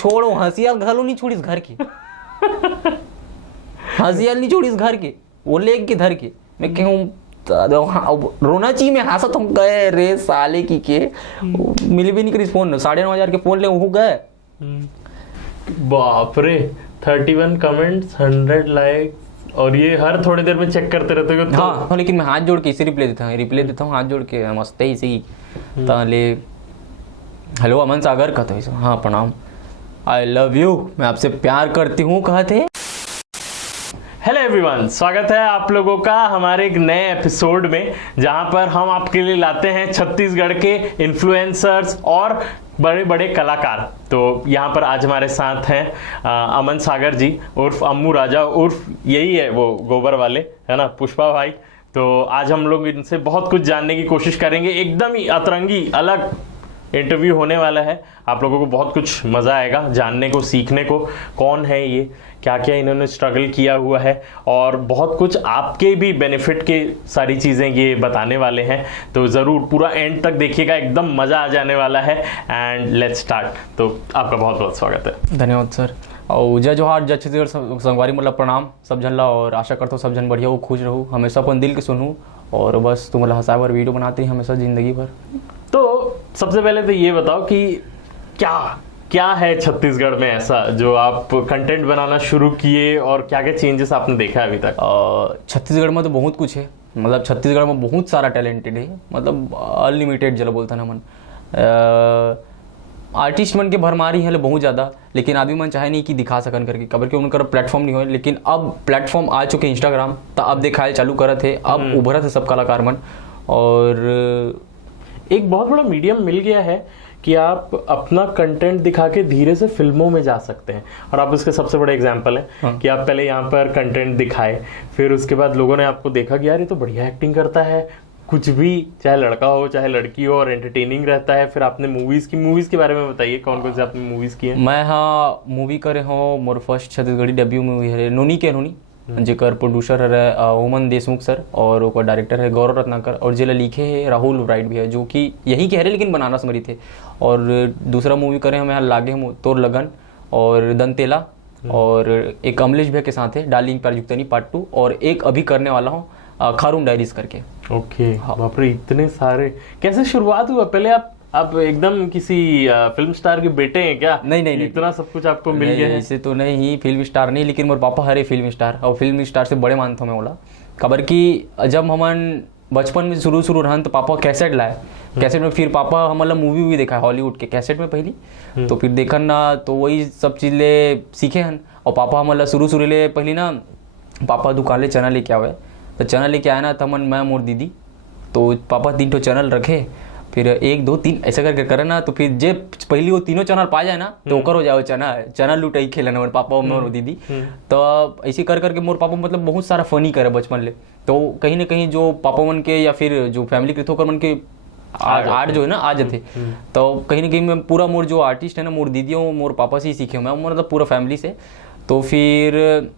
छोड़ो, हंसियाल घलो नहीं छोड़ीस घर के। हंसियाल नहीं छोड़ीस घर के, वो लेग के धर के। मैं कहूँ रोना चाहिए, मैं हंसा तुम गए रे साले की के मिल भी नहीं करी फोन। 9,500 के फोन ले वो गए। बाप रे, 31 कमेंट्स, 100 लाइक, और ये हर थोड़ी देर में चेक करते रहते हो तो। हाँ, लेकिन मैं हाथ जोड़ के इसे रिप्लाई देता हूँ हाथ जोड़ के, मस्त ही इसी ताले। हेलो अमन सागर का तो हाँ प्रणाम, आई लव यू, मैं आपसे प्यार करती हूँ कहा थे। हेलो एवरीवन, स्वागत है आप लोगों का हमारे एक नए एपिसोड में, जहां पर हम आपके लिए लाते हैं छत्तीसगढ़ के इन्फ्लुएंसर्स और बड़े बड़े कलाकार। तो यहाँ पर आज हमारे साथ हैं अमन सागर जी उर्फ अम्मू राजा, उर्फ यही है वो गोबर वाले, है ना, पुष्पा भाई। तो आज हम लोग इनसे बहुत कुछ जानने की कोशिश करेंगे। एकदम ही अतरंगी अलग इंटरव्यू होने वाला है। आप लोगों को बहुत कुछ मज़ा आएगा जानने को, सीखने को, कौन है ये, क्या क्या इन्होंने स्ट्रगल किया हुआ है, और बहुत कुछ आपके भी बेनिफिट के सारी चीज़ें ये बताने वाले हैं। तो ज़रूर पूरा एंड तक देखिएगा, एकदम मज़ा आ जाने वाला है। And let's start. तो आपका बहुत बहुत स्वागत है। धन्यवाद सर। और जय जोहार, जय छत्तीसगढ़ संगवारी, मतलब प्रणाम सब जन ला, और आशा करता हूँ सब जन बढ़िया हो, खुश रहूँ, हमेशा अपन दिल के सुनूँ, और बस तुम्हारा हंसाए भर वीडियो बनाते हैं हमेशा ज़िंदगी भर। तो सबसे पहले तो ये बताओ कि क्या क्या है छत्तीसगढ़ में ऐसा जो आप कंटेंट बनाना शुरू किए, और क्या क्या चेंजेस आपने देखा है अभी तक? छत्तीसगढ़ में तो बहुत कुछ है, मतलब छत्तीसगढ़ में बहुत सारा टैलेंटेड है, मतलब अनलिमिटेड जला बोलता ना मन। आर्टिस्ट मन के भरमारी है बहुत ज़्यादा, लेकिन आदमी मन चाहे नहीं कि दिखा सकन करके, कबर के उनका प्लेटफॉर्म नहीं हो। लेकिन अब प्लेटफॉर्म आ चुके इंस्टाग्राम, तो अब दिखाए चालू करत है, अब उभरत है सब कलाकार मन। और एक बहुत बड़ा मीडियम मिल गया है कि आप अपना कंटेंट दिखा के धीरे से फिल्मों में जा सकते हैं, और आप उसके सबसे बड़े एग्जांपल हैं। हाँ। कि आप पहले यहाँ पर कंटेंट दिखाए, फिर उसके बाद लोगों ने आपको देखा कि यार ये तो बढ़िया एक्टिंग करता है, कुछ भी, चाहे लड़का हो चाहे लड़की हो, और एंटरटेनिंग रहता है। फिर आपने मूवीज के बारे में बताइए, कौन कौन से आपने मूवीज की है? मैं हाँ मूवी करे हूँ, more first Chhattisgarhi debut movie है नोनी के नोनी, जेकर प्रोड्यूसर है ओमन देशमुख सर, और ओकर डायरेक्टर है गौरव रत्नाकर, और जिला लिखे है राहुल राइट भी है, जो कि यही कह रहे लेकिन बनारस मरी थे। और दूसरा मूवी करे हम यहाँ लागे हम तोर लगन और दंतेला, और एक अमलेश भैया के साथ है डार्लिंग प्यार युक्तनी पार्ट 2, और एक अभी करने वाला हूँ खारूम डायरीज करके। ओके, बाप रे, इतने सारे। कैसे शुरुआत हुआ? पहले आप एकदम किसी फिल्म स्टार के बेटे हैं क्या? नहीं, इतना सब कुछ आपको मिल गया है? ऐसे तो नहीं, फिल्म स्टार नहीं, लेकिन मेरे पापा हरे फिल्म स्टार, और फिल्म स्टार से बड़े मानता हूँ मैं बोला। खबर कि जब हमन बचपन में शुरू रहन तो पापा कैसेट लाए, कैसेट में फिर पापा हमारा मूवी देखा है हॉलीवुड के कैसेट में पहली, तो फिर देखन ना, तो वही सब चीज़ ले सीखे हन। और पापा हमारा शुरू ले पहली ना, पापा दुकान ले चना लेके आवे, तो चना लेके आया ना, तो हमन मैं मोर दीदी, तो पापा 3 चैनल रखे, फिर 1 2 3 ऐसा करके करे ना, तो फिर जे पहली वो तीनों चैनल पा जाए ना, तो ओकर हो जाओ चना लुटाई खेलन मोर पापा और मोर दीदी। तो ऐसे कर करके मोर पापा मतलब बहुत सारा फनी करे बचपन ले। तो कहीं ना कहीं जो पापा मन के या फिर जो फैमिली के थोकर मन के आर्ट जो है ना आ जाते, तो कहीं ना कहीं मैं पूरा मोर जो आर्टिस्ट है ना, मोर दीदियों मोर पापा से ही सीखे मैं, मतलब पूरा फैमिली से। तो फिर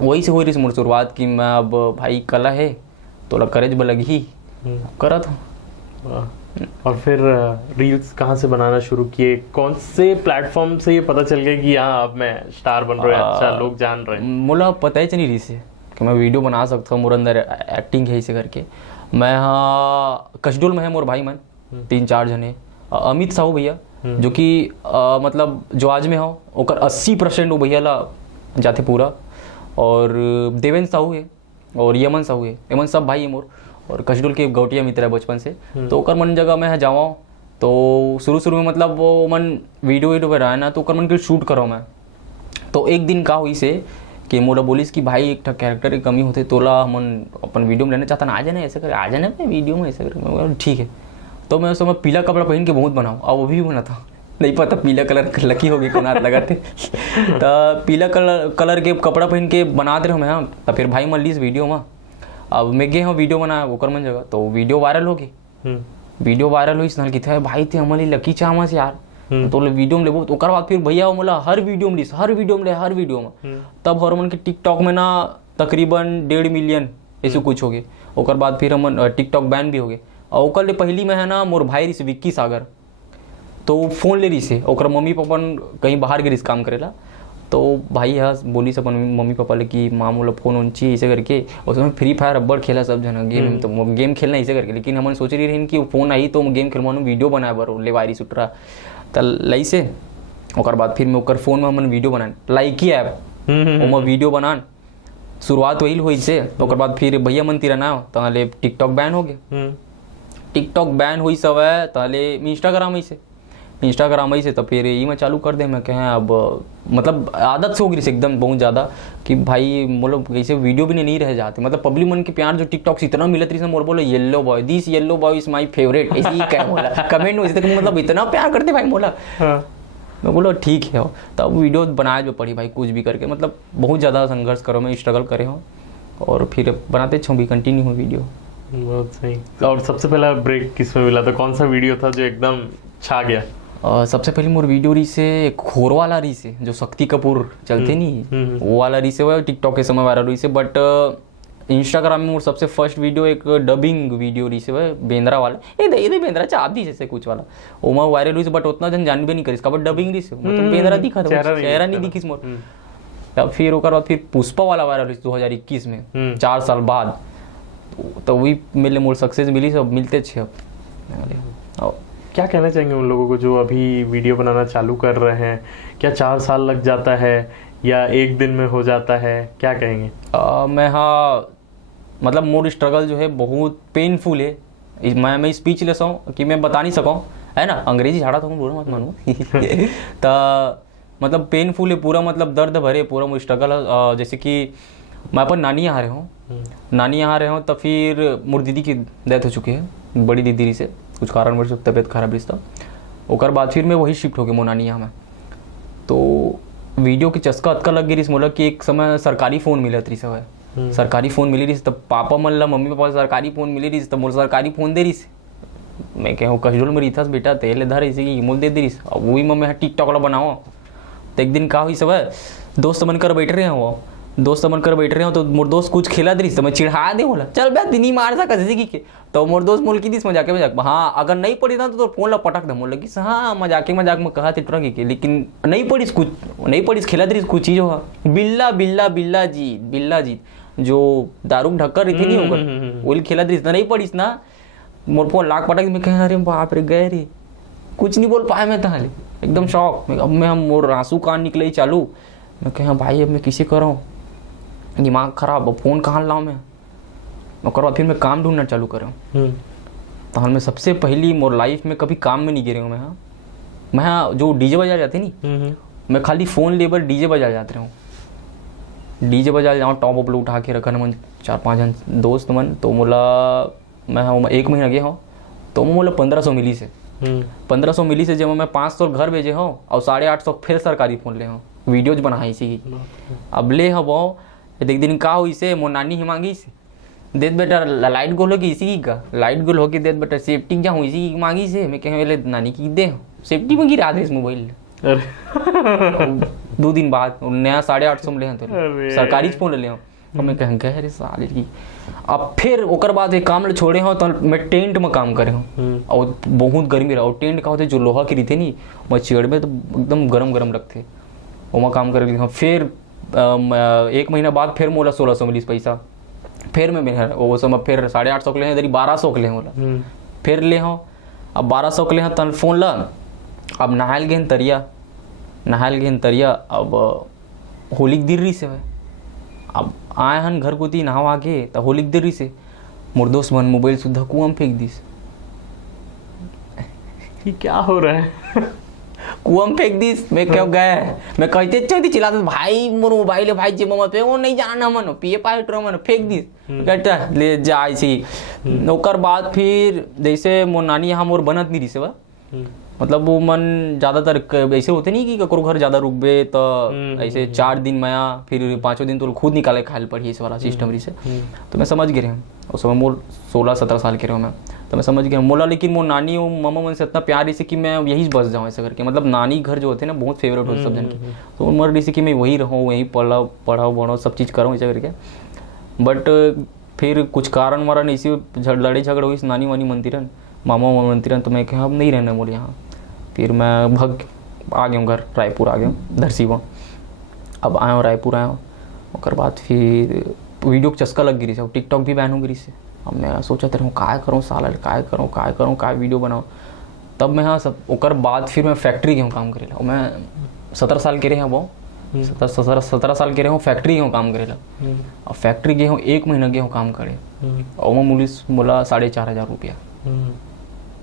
वही से हो रही मोर शुरुआत की मैं अब भाई कला है तो करेज लगी ही करा था। और फिर रील्स कहाँ से बनाना शुरू किए? कौन से प्लेटफॉर्म से ये पता चल गया कि यहाँ अब मैं स्टार बन रहा हूँ, अच्छा लोग जान रहे हैं? मुला पता ही नहीं रही से कि मैं वीडियो बना सकता हूँ, मोर अंदर एक्टिंग है इसे करके। मैं हाँ कशडोल में है मोर भाई मन 3-4 जने, अमित साहू भैया जो कि मतलब जो आज में हो ओकर 80% वो भैया ला जाते पूरा, और देवेंद्र साहू है और यमन साहू है, यमन सब भाई है मोर, और कशडोल के गौटिया मित्र है बचपन से। तो ओकर मन जगह मैं जावा, तो शुरू में मतलब वो मन वीडियो पे रहा है ना, तो ओकर मन के शूट करो मैं। तो एक दिन का हुई से कि मोला बोलिस कि भाई एक कैरेक्टर की कमी होते, तोला हमन अपन वीडियो में लेना चाहता ना, आ जाना ऐसे करे, आ जाना मैं वीडियो में ऐसे करे, ठीक है। तो मैं उस समय पीला कपड़ा पहन के बहुत बनाऊँ, और वो भी बना था, नहीं पता पीला कलर लकी हो गई कनार लगाते। तो पीला कलर के कपड़ा पहन के बनाते रहो मैं। हाँ, तो फिर भाई मन लीस वीडियो में, अब मैं गए हूँ वीडियो बनाया ओकर मन जगह, तो वीडियो वायरल हो गई। वीडियो वायरल हुई सुनल की थे भाई थे हमारे लकी चाह से यार, तो वीडियो में लेबो, तो ओकर बाद फिर भैया मोला हर वीडियो में लीस, हर वीडियो में। तब हर मन के टिकटॉक में ना तकरीबन 1.5 मिलियन ऐसे कुछ हो गए। ओकर बाद फिर हम टिकटॉक बैन भी हो गए, और ओकर ले पहली में है ना मोर भाई रिस विक्की सागर, तो फोन ले रही से ओकर मम्मी पापा कहीं बाहर गिरिस काम करेला, तो भाई यहाँ बोली से अपन मम्मी पापा ले कि माँ मोला फोन उन चाहिए ऐसे करके। उसमें फ्री फायर अब्बड़ खेला सब जना गेम, तो गेम खेलना ऐसे करके, लेकिन हमन सोच रही रही कि वो फोन आई तो गेम खेलवानो वीडियो बनाए बर लेवारी सुटरा तो लई से। ओकर बाद फिर मैं ओकर फोन में हमन वीडियो बनाए लाइकी ऐप ओमा वीडियो बनान शुरुआत वही हुई से। ओकर बाद फिर भैया मन तीरा ना ताले टिकटॉक बैन हो गया, टिकटॉक बैन हुई सब है ताले इंस्टाग्राम से तो फिर ये मैं चालू कर दे। मैं कहें अब मतलब आदत से हो गई एकदम बहुत ज़्यादा कि भाई मतलब ऐसे वीडियो भी नहीं रह जाते, मतलब पब्लिक मन के प्यार जो टिकटॉक से इतना मिलत रही मोल बोलो yellow boy this yellow boy is my favourite ऐसे ही क्या बोला कमेंट हो तक मतलब इतना प्यार करते भाई मोला। मैं बोलो ठीक है तब वीडियो बनाए जो पड़ी भाई कुछ भी करके, मतलब बहुत ज़्यादा संघर्ष करो मैं स्ट्रगल करे हो और फिर बनाते छो भी कंटिन्यू हो वीडियो। बहुत सही। और सबसे पहला ब्रेक किस में मिला था, कौन सा वीडियो था जो एकदम छा गया? सबसे पहले मोर वीडियो री से खोर वाला री से जो शक्ति कपूर चलते नहीं वो वाला री से, वो टिकटॉक के समय वायरल हुई से। बट इंस्टाग्राम में मोर सबसे फर्स्ट वीडियो एक डबिंग वीडियो री से बेंद्रा वाला ये बेंद्रा चाप दी जैसे कुछ वाला वो वायरल हुई से, बट उतना जन जान भी नहीं करिस बट डबिंग री से मतलब बेंद्रा दिखा था चेहरा नहीं दिखिस मोर। तब फिर ओकर बाद फिर पुष्पा वाला वायरल हुई 2021 में 4 साल बाद, तो वही मेरे मोर सक्सेस मिली सब मिलते छे अब। क्या कहना चाहेंगे उन लोगों को जो अभी वीडियो बनाना चालू कर रहे हैं? क्या 4 साल लग जाता है या एक दिन में हो जाता है, क्या कहेंगे? मैं हाँ मतलब मोर स्ट्रगल जो है बहुत पेनफुल है, मैं स्पीचलेस हूँ कि मैं बता नहीं सकूँ है ना, अंग्रेजी झाड़ा तो हूँ बोलो मत मानो तो मतलब पेनफुल है पूरा, मतलब दर्द भरे पूरा मोर स्ट्रगल। जैसे कि मैं अपन नानी यहाँ रहे हूँ तो फिर मोर दीदी की डेथ हो चुकी है, बड़ी दीदी से कुछ कारणवश तबीयत खराब रिश्ता। ओकर बाद फिर मैं वही शिफ्ट हो गया मोर नानी यहाँ में, तो वीडियो की चस्का अतका लग गई मोला कि एक समय सरकारी फ़ोन मिलत रही सब है, सरकारी फ़ोन मिली रही तब पापा मन ला मम्मी पापा सरकारी फ़ोन मिली रही तब मोर सरकारी फ़ोन दे रही। मैं कहूँ कसडोल में रही था बेटा तेले धर ऐसे कि मोल दे रही अब वही मम्मी टिकटॉक वाला बनाओ। तो एक दिन का हुई सब है दोस्त बनकर बैठ रहे हैं, वो दोस्त बनकर बैठ रहे हो तो मोर दोस्त कुछ खिला दे रही तो मैं चिढ़ा दे बोला चल बे नहीं मार सका जैसे कि तो मोर दोस्त मोल की दिस मजाक हाँ अगर नहीं पड़ी ना तो फोन ला पटक दे मोल लगी हाँ मजाक में कहा थे ट्रक के, लेकिन नहीं पड़ीस कुछ नहीं पड़ीस खिला दे कुछ चीज हो बिल्ला जीत जो दारू ढक्कर रही थी नहीं होकर वो खिला दे नहीं पड़ीस ना मोर फोन लाख पटक में कह अरे बाप रे गए रे कुछ नहीं बोल पाया मैं ताले एकदम शौक। अब मैं मोर आंसू कान निकले ही चालू, मैं कहा भाई अब मैं किसी करूँ दिमाग खराब अब फ़ोन कहाँ लाऊँ मैं। और बाद फिर मैं काम ढूंढना चालू कर रहा हूँ। तो मैं सबसे पहली मोर लाइफ में कभी काम में नहीं गिरे हूँ मैं हाँ जो डीजे बजा जाते नहीं मैं खाली फ़ोन लेबर डीजे बजा जाते रहूँ, डीजे बजा जाऊँ टॉप अप उठा के रखा मन 4-5 जन दोस्त मन। तो मोला मैं हाँ 1 महीना गया हूँ तो मोला 1500 मिली से 1500 मिली से जब मैं 500 घर भेजे हूँ और 850 फिर सरकारी फ़ोन ले हूँ वीडियोज बनाई इसी अब ले हब एक दिन का हुई से मोर नानी ही मांगी से देत बेटा लाइट गोल होगी इसी का लाइट गोल होगी देत बेटा सेफ्टी क्या हुई इसी की मांगी से। मैं कहे नानी की दे सेफ्टी में गिरा दे इस मोबाइल 2 दिन बाद नया 850 में ले तो सरकारी फोन ले तो मैं कहें गए साले की। अब फिर ओकर बाद एक काम छोड़े हो तो मैं टेंट में काम करे हूँ और बहुत गर्मी रहा और टेंट का होते जो लोहा की रहते नहीं मैं चेड़ में तो एकदम गरम रखते वो काम कर। फिर 1 महीना बाद फिर मोला 1600 मिली पैसा, फिर मैं वो समय फिर 850 के ले इधर 1200 के ले मोला फिर ले हो अब 1200 के ले तन फोन ला। अब नहायल गए तरिया अब होली दिर रही से अब आए हन घर को ती नहावा के तो होली दिर रही से मोर दोस्त मन मोबाइल सुधा कुआं में फेंक दिस। ये क्या हो रहा है कुआं में फेंक दिस। मैं क्यों गए मैं कहते चलती चिल्लाते भाई मोर मोबाइल है भाई जेब मत वो नहीं जाना मन पिए पाए ट्रो मन फेंक दिस कहता ले जा ऐसी। ओकर बाद फिर जैसे मोर नानी यहाँ मोर बनत नहीं रही से मतलब वो मन ज़्यादातर ऐसे होते नहीं कि ककरो घर ज़्यादा रुकबे तो ऐसे 4 दिन में फिर 5वें दिन तो खुद निकाले खाए पड़ी इस वाला सिस्टम रही से। तो मैं समझ गए उस समय मोर 16-17 साल के रहो मैं तो मैं समझ गया मोला। लेकिन मोर नानी और मामा मन से इतना प्यार रही से कि मैं यही बस जाऊँ ऐसा करके, मतलब नानी घर जो होते ना बहुत फेवरेट होते सब जन की। तो उम्र रही से कि मैं वही रहूँ वहीं पढ़ाओ बढ़ाओ सब चीज़ करूँ ऐसा करके। बट फिर कुछ कारण वारण ऐसी लड़ाई झगड़ हुई नानी वानी मंदिरन मामा मंदिरन तो मैं कहा अब नहीं रहना मोर यहाँ। फिर मैं भग आ गया हूँ घर, रायपुर आ गया हूँ धरसीवा। अब आया हूँ रायपुर आया हूँ, उसके बाद फिर वीडियो को चस्का लग गिरी से, टिकटॉक भी बैन हो गिरी से। अब मैं सोचा तेरे हूँ काय करूँ साला, काय वीडियो बनाऊँ। तब मैं हाँ सब ओकर बाद फिर मैं फैक्ट्री गया हूँ काम करे ला। मैं 17 साल के रहे हैं वो 17 साल के रहे हूँ फैक्ट्री गया हूँ काम करे ला। अब फैक्ट्री गए हूँ 1 महीना गया हूँ काम करे, और मैं पुलिस बोला 4,500 रुपया।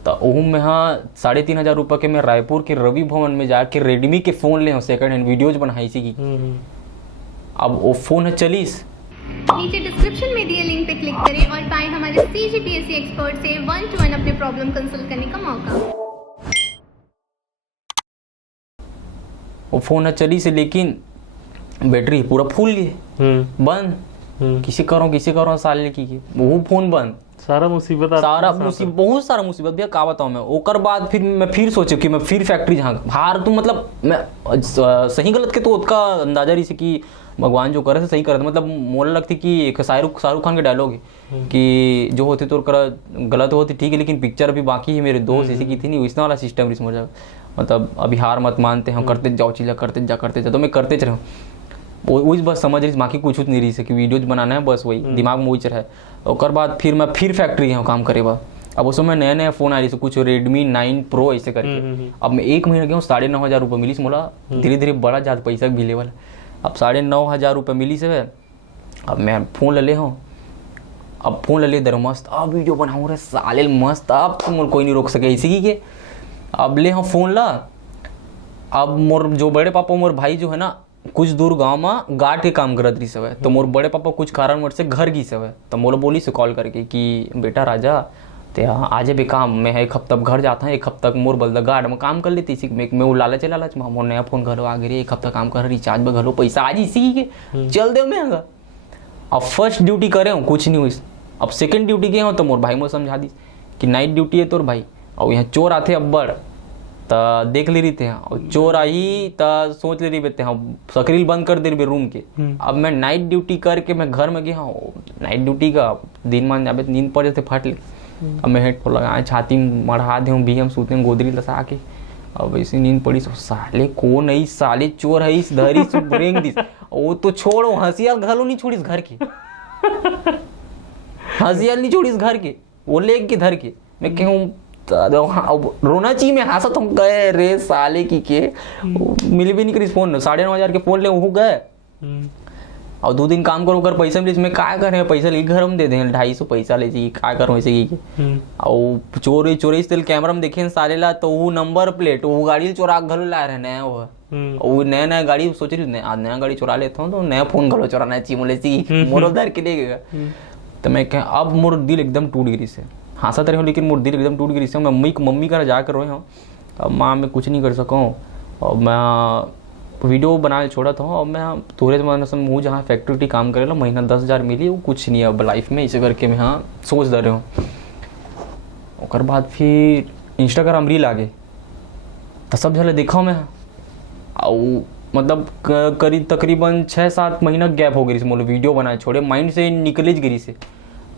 तो ओहू में हाँ 3,500 रुपये के मैं रायपुर के रवि भवन में जाके रेडमी के फ़ोन ले हूँ, सेकंड हैंड वीडियोज बनाई सी की। अब वो फ़ोन है 40। नीचे डिस्क्रिप्शन में दिए लिंक पे क्लिक करें और पाएं हमारे CGPSC एक्सपर्ट से 1-to-1 अपने प्रॉब्लम कंसल्ट करने का मौका। वो फ़ोन है 40 से, लेकिन बैटरी पूरा फूल गई बंद। किसी करो साले की वो फ़ोन बंद। सारा मुसीबत बहुत सारा मुसीबत भैया का बताऊँ मैं। ओकर बाद फिर मैं फिर सोचे कि मैं फिर फैक्ट्री जहाँ बाहर तो मतलब मैं सही गलत के तो उसका अंदाजा रही से कि भगवान जो करे सही करे। मतलब मोल लगती कि एक शाहरुख खान के डायलॉग है कि जो होते तो गलत होती ठीक है, लेकिन पिक्चर अभी बाकी है। मेरे दोस्त ऐसी की थी नहीं, वैसा वाला सिस्टम समझ जाए। मतलब अभी हार मत मानते हैं, करते जाओ चीज़ें करते जा तो मैं करते रहा। वही बस समझ रही बाकी कुछ नहीं रही से कि वीडियोज बनाना है, बस वही दिमाग में वही चल रहा है। और बाद फिर मैं फिर फैक्ट्री गया हूँ काम करे बा। अब उसमें नया फ़ोन आ रही से कुछ Redmi 9 Pro ऐसे करके। अब मैं 1 महीना गया हूँ 9,500 रुपये मिली से। मोला धीरे धीरे बड़ा ज़्यादा पैसा भी लेवल। अब 9,500 रुपये मिली से। अब मैं फ़ोन ले हूँ, अब फ़ोन ले दर मस्त, अब वीडियो बनाऊँ रे साले मस्त। अब तो मोर कोई नहीं रोक सके इसी के। अब ले हूँ फ़ोन ला। अब मोर जो बड़े पापा मोर भाई जो है ना कुछ दूर गांव में गार्ड के काम करत रही सब। तो मोर बड़े पापा कुछ कारणवश से घर गई सब। तो मोला बोली से कॉल करके कि बेटा राजा ते आज भी काम मैं 1 हफ्ता घर जाता है, 1 हफ्ता मोर बल्दा गार्ड में काम कर लेती इसी में वो लालच मोर नया फ़ोन घरो आ गए 1 हफ्ता काम कर रिचार्ज में घरो पैसा आज इसी के चल दे महंगा। अब फर्स्ट ड्यूटी करे हूँ कुछ नहीं हुई। अब सेकंड ड्यूटी गए हूँ तो मोर भाई मुझे समझा दी कि नाइट ड्यूटी है तोर भाई, और यहाँ चोर आते अब्बड़ तो देख ले रही थे। और चोर आई तो सोच ले रही थे हम सकरील बंद कर दे रही रूम के। अब मैं नाइट ड्यूटी करके मैं घर में गया हूँ। नाइट ड्यूटी का दिन मान जाबे नींद पड़ जाते फट ले। अब मैं हेडफोन लगाए छाती मढ़ा दे BM सूते गोदरी लसा के। अब ऐसी नींद पड़ी सो साले को नहीं साले चोर है इस धरी से ब्रेंग दिस। वो तो छोड़ो हंसियाल घलो नहीं छोड़ीस घर के, हंसियाल नहीं छोड़ीस घर के, वो लेग के धर के। मैं कहूँ रोना चाहिए, मैं हंसत हूँ गए रे साले की के मिल भी नहीं करी फ़ोन। 9,500 के फ़ोन ले वो गए। और 2 दिन काम करो कर पैसा मिले मैं क्या करें, पैसा ले घर में दे दें 250 पैसा ले चाहिए क्या करूँ ऐसे की। और चोरी तेल कैमरा में देखे साले ला तो वो नंबर प्लेट वो गाड़ी चोरा घर ला रहे नया वो नया गाड़ी सोच रही आज नया गाड़ी चुरा लेता हूँ तो नया फ़ोन घलो चुराना चाहिए मोले चाहिए मोर उधर के ले। तो मैं कह अब मोर दिल एकदम टूट गिरी से। हंसत रहे हो लेकिन मोर दिल एकदम टूट गई से। मम्मी का जाकर रोए हूँ। अब माँ मैं कुछ नहीं कर सकूँ और मैं वीडियो बना छोड़ा था। और मैं थोड़े मुँह जहाँ फैक्ट्री काम करे ला महीना 10,000 मिली वो कुछ नहीं है अब लाइफ में इसे करके मैं हाँ सोच दे रहे हूँ। और बाद फिर इंस्टाग्राम रील आ गए तो सब झले देखा मैं। और मतलब करीब तकरीबन 6-7 महीना गैप हो गई मोल वीडियो बनाए छोड़े माइंड से निकले गिरी से।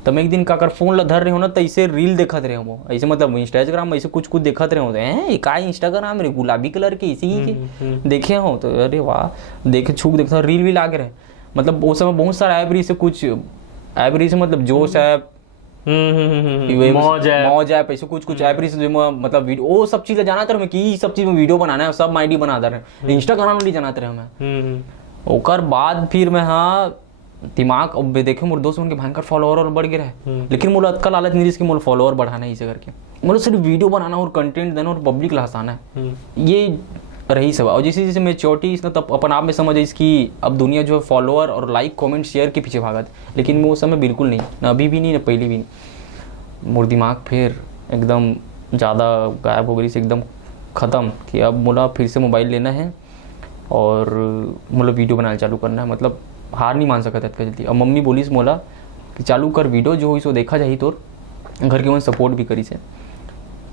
तब मैं एक दिन का कर फ़ोन ला धर रहे हो ना तो ऐसे रील देखते रहे हो ऐसे मतलब इंस्टाग्राम ऐसे कुछ देखते रहे होते हैं का इंस्टाग्राम रे गुलाबी कलर के इसी के देखे हो तो अरे वाह देखे छूक देखता रील भी लागे रहे। मतलब वो समय बहुत सारा ऐप रही से कुछ ऐप रही से मतलब जोश ऐप मौज ऐप ऐसे कुछ ऐप रही से मतलब वीडियो वो सब चीज़ें जाना मैं कि सब चीज़ में वीडियो बनाना है सब आईडी बना दे रहे इंस्टाग्राम नहीं जानाते रहे मैं। ओकर बाद फिर मैं हाँ दिमाग अब देखे मोर दोस्त उनके भयंकर फॉलोअर और बढ़ गए रहे। लेकिन मोला अक्कल हालत नहीं कि मोला फॉलोअर बढ़ाना है इसे करके मोला सिर्फ वीडियो बनाना और कंटेंट देना और पब्लिक ला हंसाना है ये रही सब। और जैसे जैसे मेच्योरिटी इसने तब अपन आप में समझ आई इसकी अब दुनिया जो है फॉलोअर और लाइक कमेंट शेयर के पीछे भागत। लेकिन वो समय बिल्कुल नहीं ना अभी भी नहीं ना पहले भी नहीं। मोर दिमाग फिर एकदम ज़्यादा गायब हो गई से एकदम ख़त्म कि अब मोला फिर से मोबाइल लेना है और मतलब वीडियो बनाना चालू करना है। मतलब हार नहीं मान सकता इतना जल्दी। अब मम्मी बोली से मोला कि चालू कर वीडियो जो हुई सो देखा जाए तो घर के मन सपोर्ट भी करी से।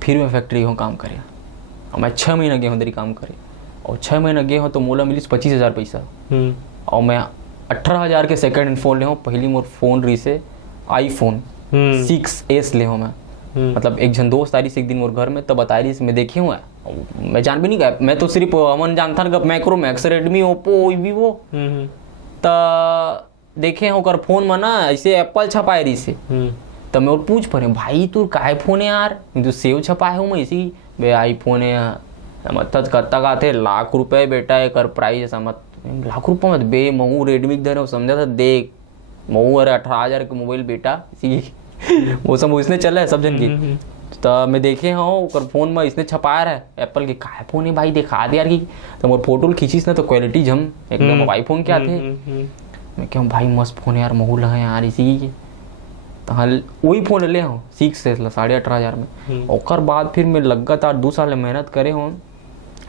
फिर मैं फैक्ट्री गया काम करे और मैं 6 महीना गया हूँ तेरी काम करे और 6 महीना गया हूँ तो मोला मिली 25,000 पैसा। और मैं 18,000 के सेकंड हैंड फ़ोन ले हूँ। पहली मोर फ़ोन रही से iPhone 6s ले हूँ मैं। मतलब एक जन दोस्त आ रही से एक दिन मोर घर में तब बता रही से मैं देखी हूँ मैं जान भी नहीं गया, मैं तो सिर्फ अमन जानता था मैक्रोमैक्स, रेडमी, ओप्पो, वीवो त देखे होकर फोन में ना ऐसे एप्पल छपाए रही से, तो मैं और पूछ पड़े भाई तू काय फोन है यार, तो सेव छपाए हूँ मैं इसी बे आईफोन है मतलब कत्ता का थे ₹1,00,000 बेटा एक प्राइस ऐसा मत ₹1,00,000 मत बे महू रेडमी दे रहे समझा था देख महू अरे 18,000 का मोबाइल बेटा इसी वो सब इसने चला है सब जन की। तो मैं देखे हाँ ओकर फोन में इसने छपाया रहा है एप्पल के काय फोन है भाई दिखा दे यार की, तो मोर फोटो खींचीस ना तो क्वालिटी जम एकदम आईफोन क्या थे। मैं क्यों भाई मस्त फोन है यार महू लगा यार इसी के, तो हाँ वही फोन ले हूँ 6 से 18,500 में। और बाद फिर मैं लगातार 2 साल मेहनत करे हूँ,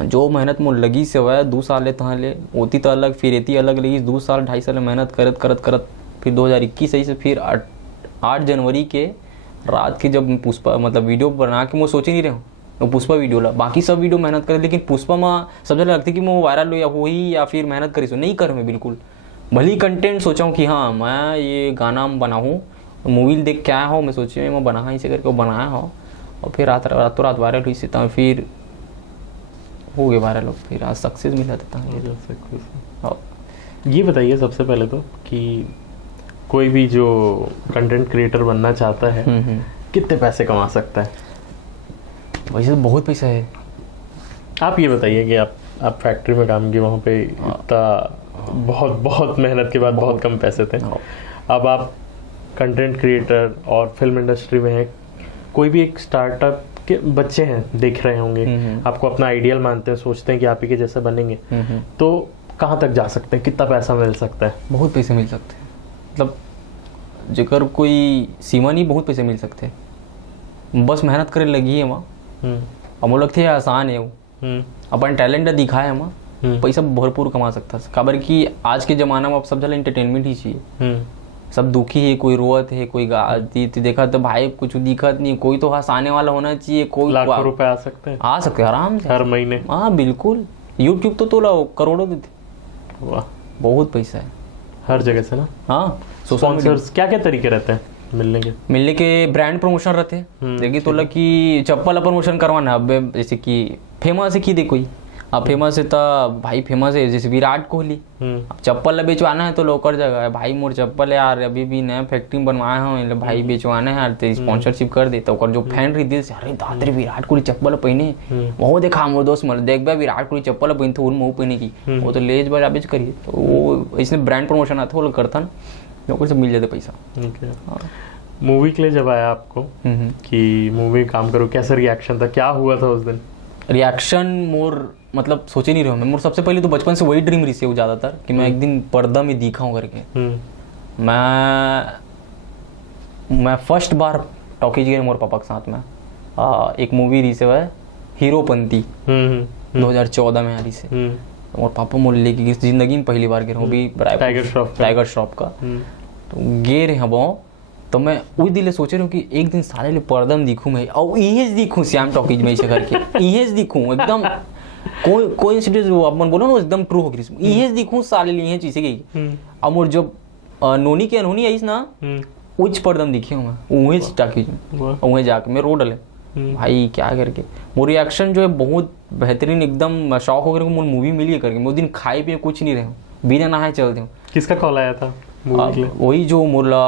जो मेहनत मुझे लगी से वह 2 साल तहाँ ले होती तो अलग फिर एती अलग लगी 2 साल 2.5 साल मेहनत करत करत करत फिर 2021 सही से फिर 8 जनवरी के रात के जब पुष्पा मतलब वीडियो बना के मैं सोचे नहीं रहे हूँ वो पुष्पा वीडियो ला, बाकी सब वीडियो मेहनत करे लेकिन पुष्पा में समझ लगती कि मैं वायरल हो या वही या फिर मेहनत करी सो नहीं कर मैं बिल्कुल भली कंटेंट सोचा हूँ कि हाँ मैं ये गाना बनाऊँ मूवी देख के आया हो, मैं सोचे मैं बना इसे करके वो बनाया हो और फिर रातों रात वायरल हुई से तो फिर हो गए वायरल, फिर आज सक्सेस मिला था। ये बताइए सबसे पहले तो कि कोई भी जो कंटेंट क्रिएटर बनना चाहता है कितने पैसे कमा सकता है? वैसे तो बहुत पैसा है। आप ये बताइए कि आप फैक्ट्री में काम किए वहाँ पे इतना बहुत मेहनत के बाद बहुत कम पैसे थे, अब आप कंटेंट क्रिएटर और फिल्म इंडस्ट्री में है, कोई भी एक स्टार्टअप के बच्चे हैं देख रहे होंगे, आपको अपना आइडियल मानते हैं, सोचते हैं कि आप ही के जैसे बनेंगे, तो कहाँ तक जा सकते हैं, कितना पैसा मिल सकता है? बहुत पैसे मिल सकते हैं, मतलब जेकर कोई सीमा नहीं, बहुत पैसे मिल सकते हैं, बस मेहनत करे लगी है वहाँ। अब वो लगते है आसान है वो अपन टैलेंट दिखाए हम पैसा भरपूर कमा सकता है। खबर कि आज के ज़माना में अब सब जगह एंटरटेनमेंट ही चाहिए, सब दुखी है, कोई रोत है, कोई गाती देखा तो भाई कुछ दिक्कत नहीं, कोई तो हंसाने वाला होना चाहिए, कोई लाखों रुपए आ सकते हैं, आ सकते हैं आराम से हर महीने। हाँ बिल्कुल, यूट्यूब तो ला करोड़ों देते, वाह बहुत पैसा है हर जगह से ना। हाँ स्पॉन्सर्स क्या क्या तरीके रहते हैं मिलने के? ब्रांड प्रमोशन रहते हैं, देखिए तो लग कि चप्पल प्रमोशन करवाना, अब जैसे कि फेमस है कि दे कोई अब फेमस है तो भाई फेमस है जैसे विराट कोहली, अब चप्पल बेचवाना है तो लोग कर जाएगा भाई मोर चप्पल यार अभी भी नया फैक्ट्री बनवाया हूँ भाई बेचवाना है यार, तो स्पॉन्सरशिप कर दे, तो जो फैन रही दिल से अरे दादरे विराट कोहली चप्पल पहने वो देखा मोर दोस्त मर देख भाई विराट कोहली चप्पल पहन तो उन पहने की वो तो लेज बजा बेच करिए, तो वो इसमें ब्रांड प्रमोशन आता है वो करता नौकरी से मिल जाते पैसा। मूवी के लिए जब आया आपको कि मूवी काम करो, कैसा रिएक्शन था, क्या हुआ था उस दिन? रिएक्शन मोर मतलब सोचे नहीं रहा मैं, मोर सबसे पहले तो बचपन से वही ड्रीम रही है वो ज़्यादातर कि मैं एक दिन पर्दा में दिखा हूँ करके। मैं फर्स्ट बार टॉकीज गए मोर पापा के साथ में, एक मूवी रही से वह हीरोपंती 2014 में आ रही से, मोर पापा मोर लेके जिंदगी में पहली बार गए हूँ भी टाइगर श्रॉफ का, तो गे रहे हैं वो, तो मैं उस दिले सोच रहा हूँ कि एक दिन सारे ले पर्दा में दिखूँ मैं और इहेज दिखूँ श्याम टॉकीज में ऐसे करके इहेज दिखूँ एकदम कोई इंसिडेंट वो अपन बोलो ना एकदम ट्रू हो गई, इहेज दिखूँ साले लिए चीज़ें गई। अब मोर जब नोनी के अनहोनी आई ना उच पर्दा में दिखे हूँ मैं उहेज टॉकीज में, उहेज जाके मैं रो डले भाई क्या करके, वो रिएक्शन जो है बहुत बेहतरीन, एकदम शौक हो गया मुझे मूवी मिली है करके। मैं दिन खाए पिए कुछ नहीं रहे हूँ, बिना नहाए चलते हूँ। किसका कॉल आया था? वही जो मुरला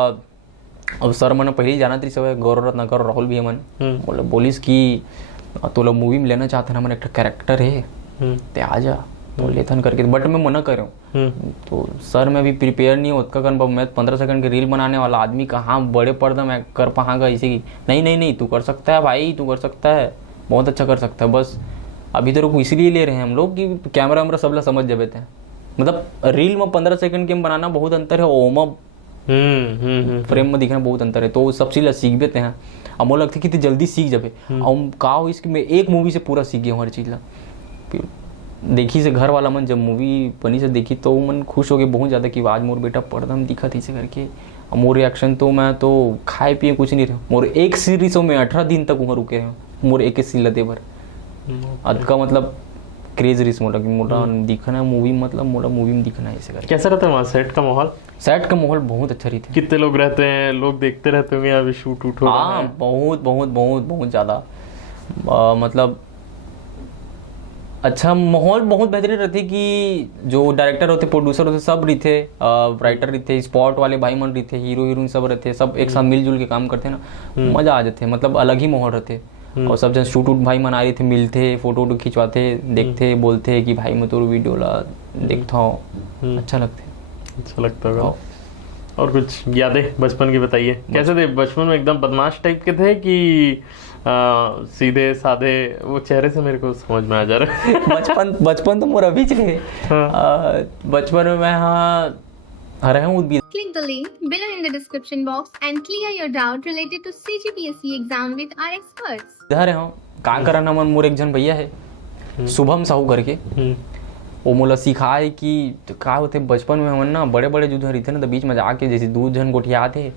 अब सर मैंने पहले ही जाना थी सब गौरव रत्नाकर राहुल भी मन बोले बोलिस कि तो लोग मूवी में लेना चाहते ना, मैंने एक कैरेक्टर है ते आ जा तो लेथन करके, बट मैं मना कर रहा हूँ। तो सर मैं भी प्रिपेयर नहीं हूँ उसका कर, मैं 15 सेकंड की रील बनाने वाला आदमी कहाँ बड़े पर्दा में कर पाऊंगा इसी की, नहीं तू कर सकता है भाई, तू कर सकता है, बहुत अच्छा कर सकता है, बस अभी तो इसलिए ले रहे हैं हम लोग कि कैमरा वैमरा सब लोग समझ जाते हैं, मतलब रील में 15 सेकंड के बनाना बहुत अंतर है, ओमा फ्रेम में दिखना बहुत अंतर है, तो सब चीज़ सीख देते हैं। अब मुझे लगता है कि जल्दी सीख जाए, और कहा हो इसकी मैं एक मूवी से पूरा सीख गया हूँ हर चीज़ ला। फिर देखी से घर वाला मन जब मूवी बनी से देखी तो मन खुश हो गए बहुत ज़्यादा कि आज मोर बेटा पर्दा में दिखा थी से करके। और मोर रिएक्शन तो मैं तो खाए पिए कुछ नहीं रहा, मोर एक सीरीज में 18 दिन तक वहाँ रुके हैं, मोर एक सीन लते भर अद का मतलब क्रेज रिस मोला कि मोला दिखना मूवी, मतलब मोला मूवी में दिखना है ऐसे करके। कैसा रहता है वहाँ सेट का माहौल? सेट का माहौल बहुत अच्छा रहता है। कितने लोग रहते हैं, लोग देखते रहते होंगे अभी शूट हो रहा है? हाँ बहुत ज़्यादा, मतलब अच्छा माहौल बहुत बेहतरीन रहते कि जो डायरेक्टर होते, प्रोड्यूसर होते, सब रहते, राइटर रहते, स्पॉट वाले भाई मन रहते, हीरो हीरोइन सब रहते, सब एक साथ मिलजुल के काम करते ना, मजा आ जाते, मतलब अलग ही माहौल रहते। और सब जन शूट भाई मन आ रहे थे, मिलते, फोटो वोटो खिंचवाते, देखते, बोलते कि भाई मैं तो वीडियो ला देखता हूँ, अच्छा लगते। अच्छा लगता होगा। और कुछ यादें बचपन की बताइए, कैसे थे बचपन में? एकदम बदमाश टाइप के थे कि सीधे साधे? वो चेहरे से मेरे को समझ में आ जा रहा है। बचपन तो मोर अभी चले। बचपन में मैं रहा हूँ। Click the link below in the description box and clear your doubt related to CGPSC exam with our experts. इधर हूँ का करना मन, मोर एक जन भैया है शुभम साहू करके, वो मोला सिखाए कि का होते बचपन में हमन ना बड़े बड़े जो रही थे ना, तो बीच में जाके जैसे 2 जन गोठिया थे,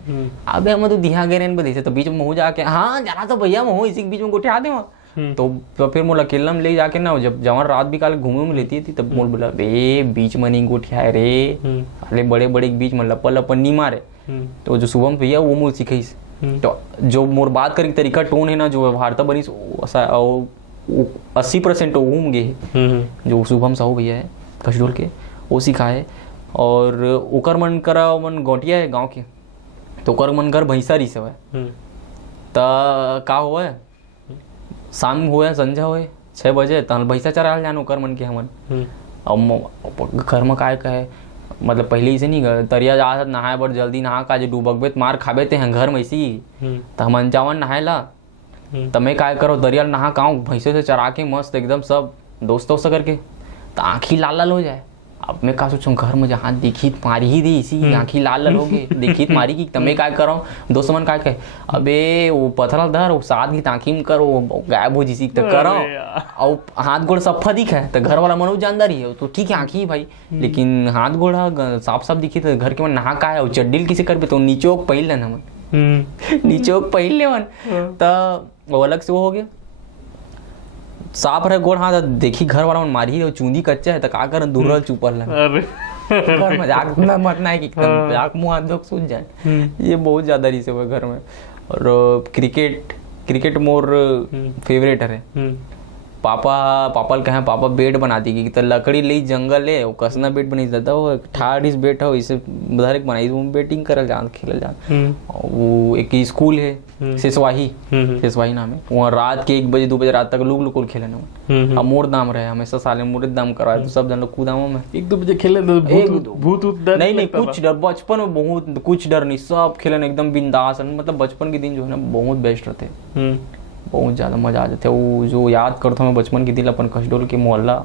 अबे हम तो दिहा गए बदे तो बीच में महू जाके हाँ जाना तो भैया महू इसी के बीच में गोठिया दे वहाँ। तो फिर मोला अकेला में ले जाके ना, जब जवान रात भी काल घूमे में लेती थी, तब मोल बोला बे बीच में नहीं गोठिया रे, अरे बड़े बड़े बीच में लपन लपन नहीं मारे। तो जो शुभम भैया वो मोल सिखाईस, तो जो मोर बात करे तरीका टोन है ना, जो व्यवहारता बनी 80% होंगे जो शुभम साहू भैया है कशडोल के, वो सिखाए। और ओकर मन करा मन गोटिया है गांव के, तो ओकर मन घर भैंसा रही सब है, त का हुआ शाम हुए संझा हुए 6 बजे तहन भैंसा चराल जान ओकर मन के हमन। और घर में काय कहे मतलब पहले ही से नहीं तरिया जा नहाए बर जल्दी नहा का, जो डूबकबे मार खाबे ते घर में इसी तो हमन जावन नहाए ला, तमें काय करो दरिया नहा काऊ भैंसे से चरा के मस्त एकदम सब दोस्तों से करके, तो आँखी लाल लाल हो जाए। अब मैं का सोचूं घर में जहाँ दिखी मारी ही दी इसी आँखी लाल लाल हो गई, दिखी मारी की तमें काय करो दोस्त मन काय कहे अबे वो पथरल धर वो साथ की आँखी में करो गायब हो जिसी तो करो, और हाथ गोड़ सफा दिखा है तो घर वाला मनो जानदार ही है तो ठीक है आँखी भाई, लेकिन हाथ गोड़ साफ साफ दिखी तो घर के मन नहा का है चड्डील किसे कर पे तो नीचो पहल लेना मन नीचो पहल ले मन, तो अलग से वो हो गया साफ रहे गोड़ हाथ देखी घर वाला मारी चूंदी कच्चा है तो का कर दूर चुपल मजाक मत ना कि मजाक मुंह हाथ धोक सूझ जाए, ये बहुत ज्यादा रीस है घर में। और क्रिकेट मोर फेवरेट है। पापा कहे पापा बेड बना दी तो लकड़ी ले जंगल है वो कसना बेड बना देता वो ठाड़ बेट हो इसे उधर एक बनाई बैटिंग करल जान खेलल जान। वो एक स्कूल है शेषवाही नाम है, वहाँ रात के 1 बजे 2 बजे रात तक लोग लोग खेले ना, अब मोर दाम रहे हमेशा साले मोर दाम करवाए तो सब जन लोग कूदामो में 1-2 बजे खेले तो भूत डर नहीं कुछ डर बचपन में बहुत कुछ डर नहीं, सब खेलन एकदम बिंदास, मतलब बचपन के दिन जो है ना बहुत बेस्ट रहते, बहुत ज़्यादा मजा आ जाता है। वो जो याद करता हूँ मैं बचपन के दिन अपन कशडोल के मोहल्ला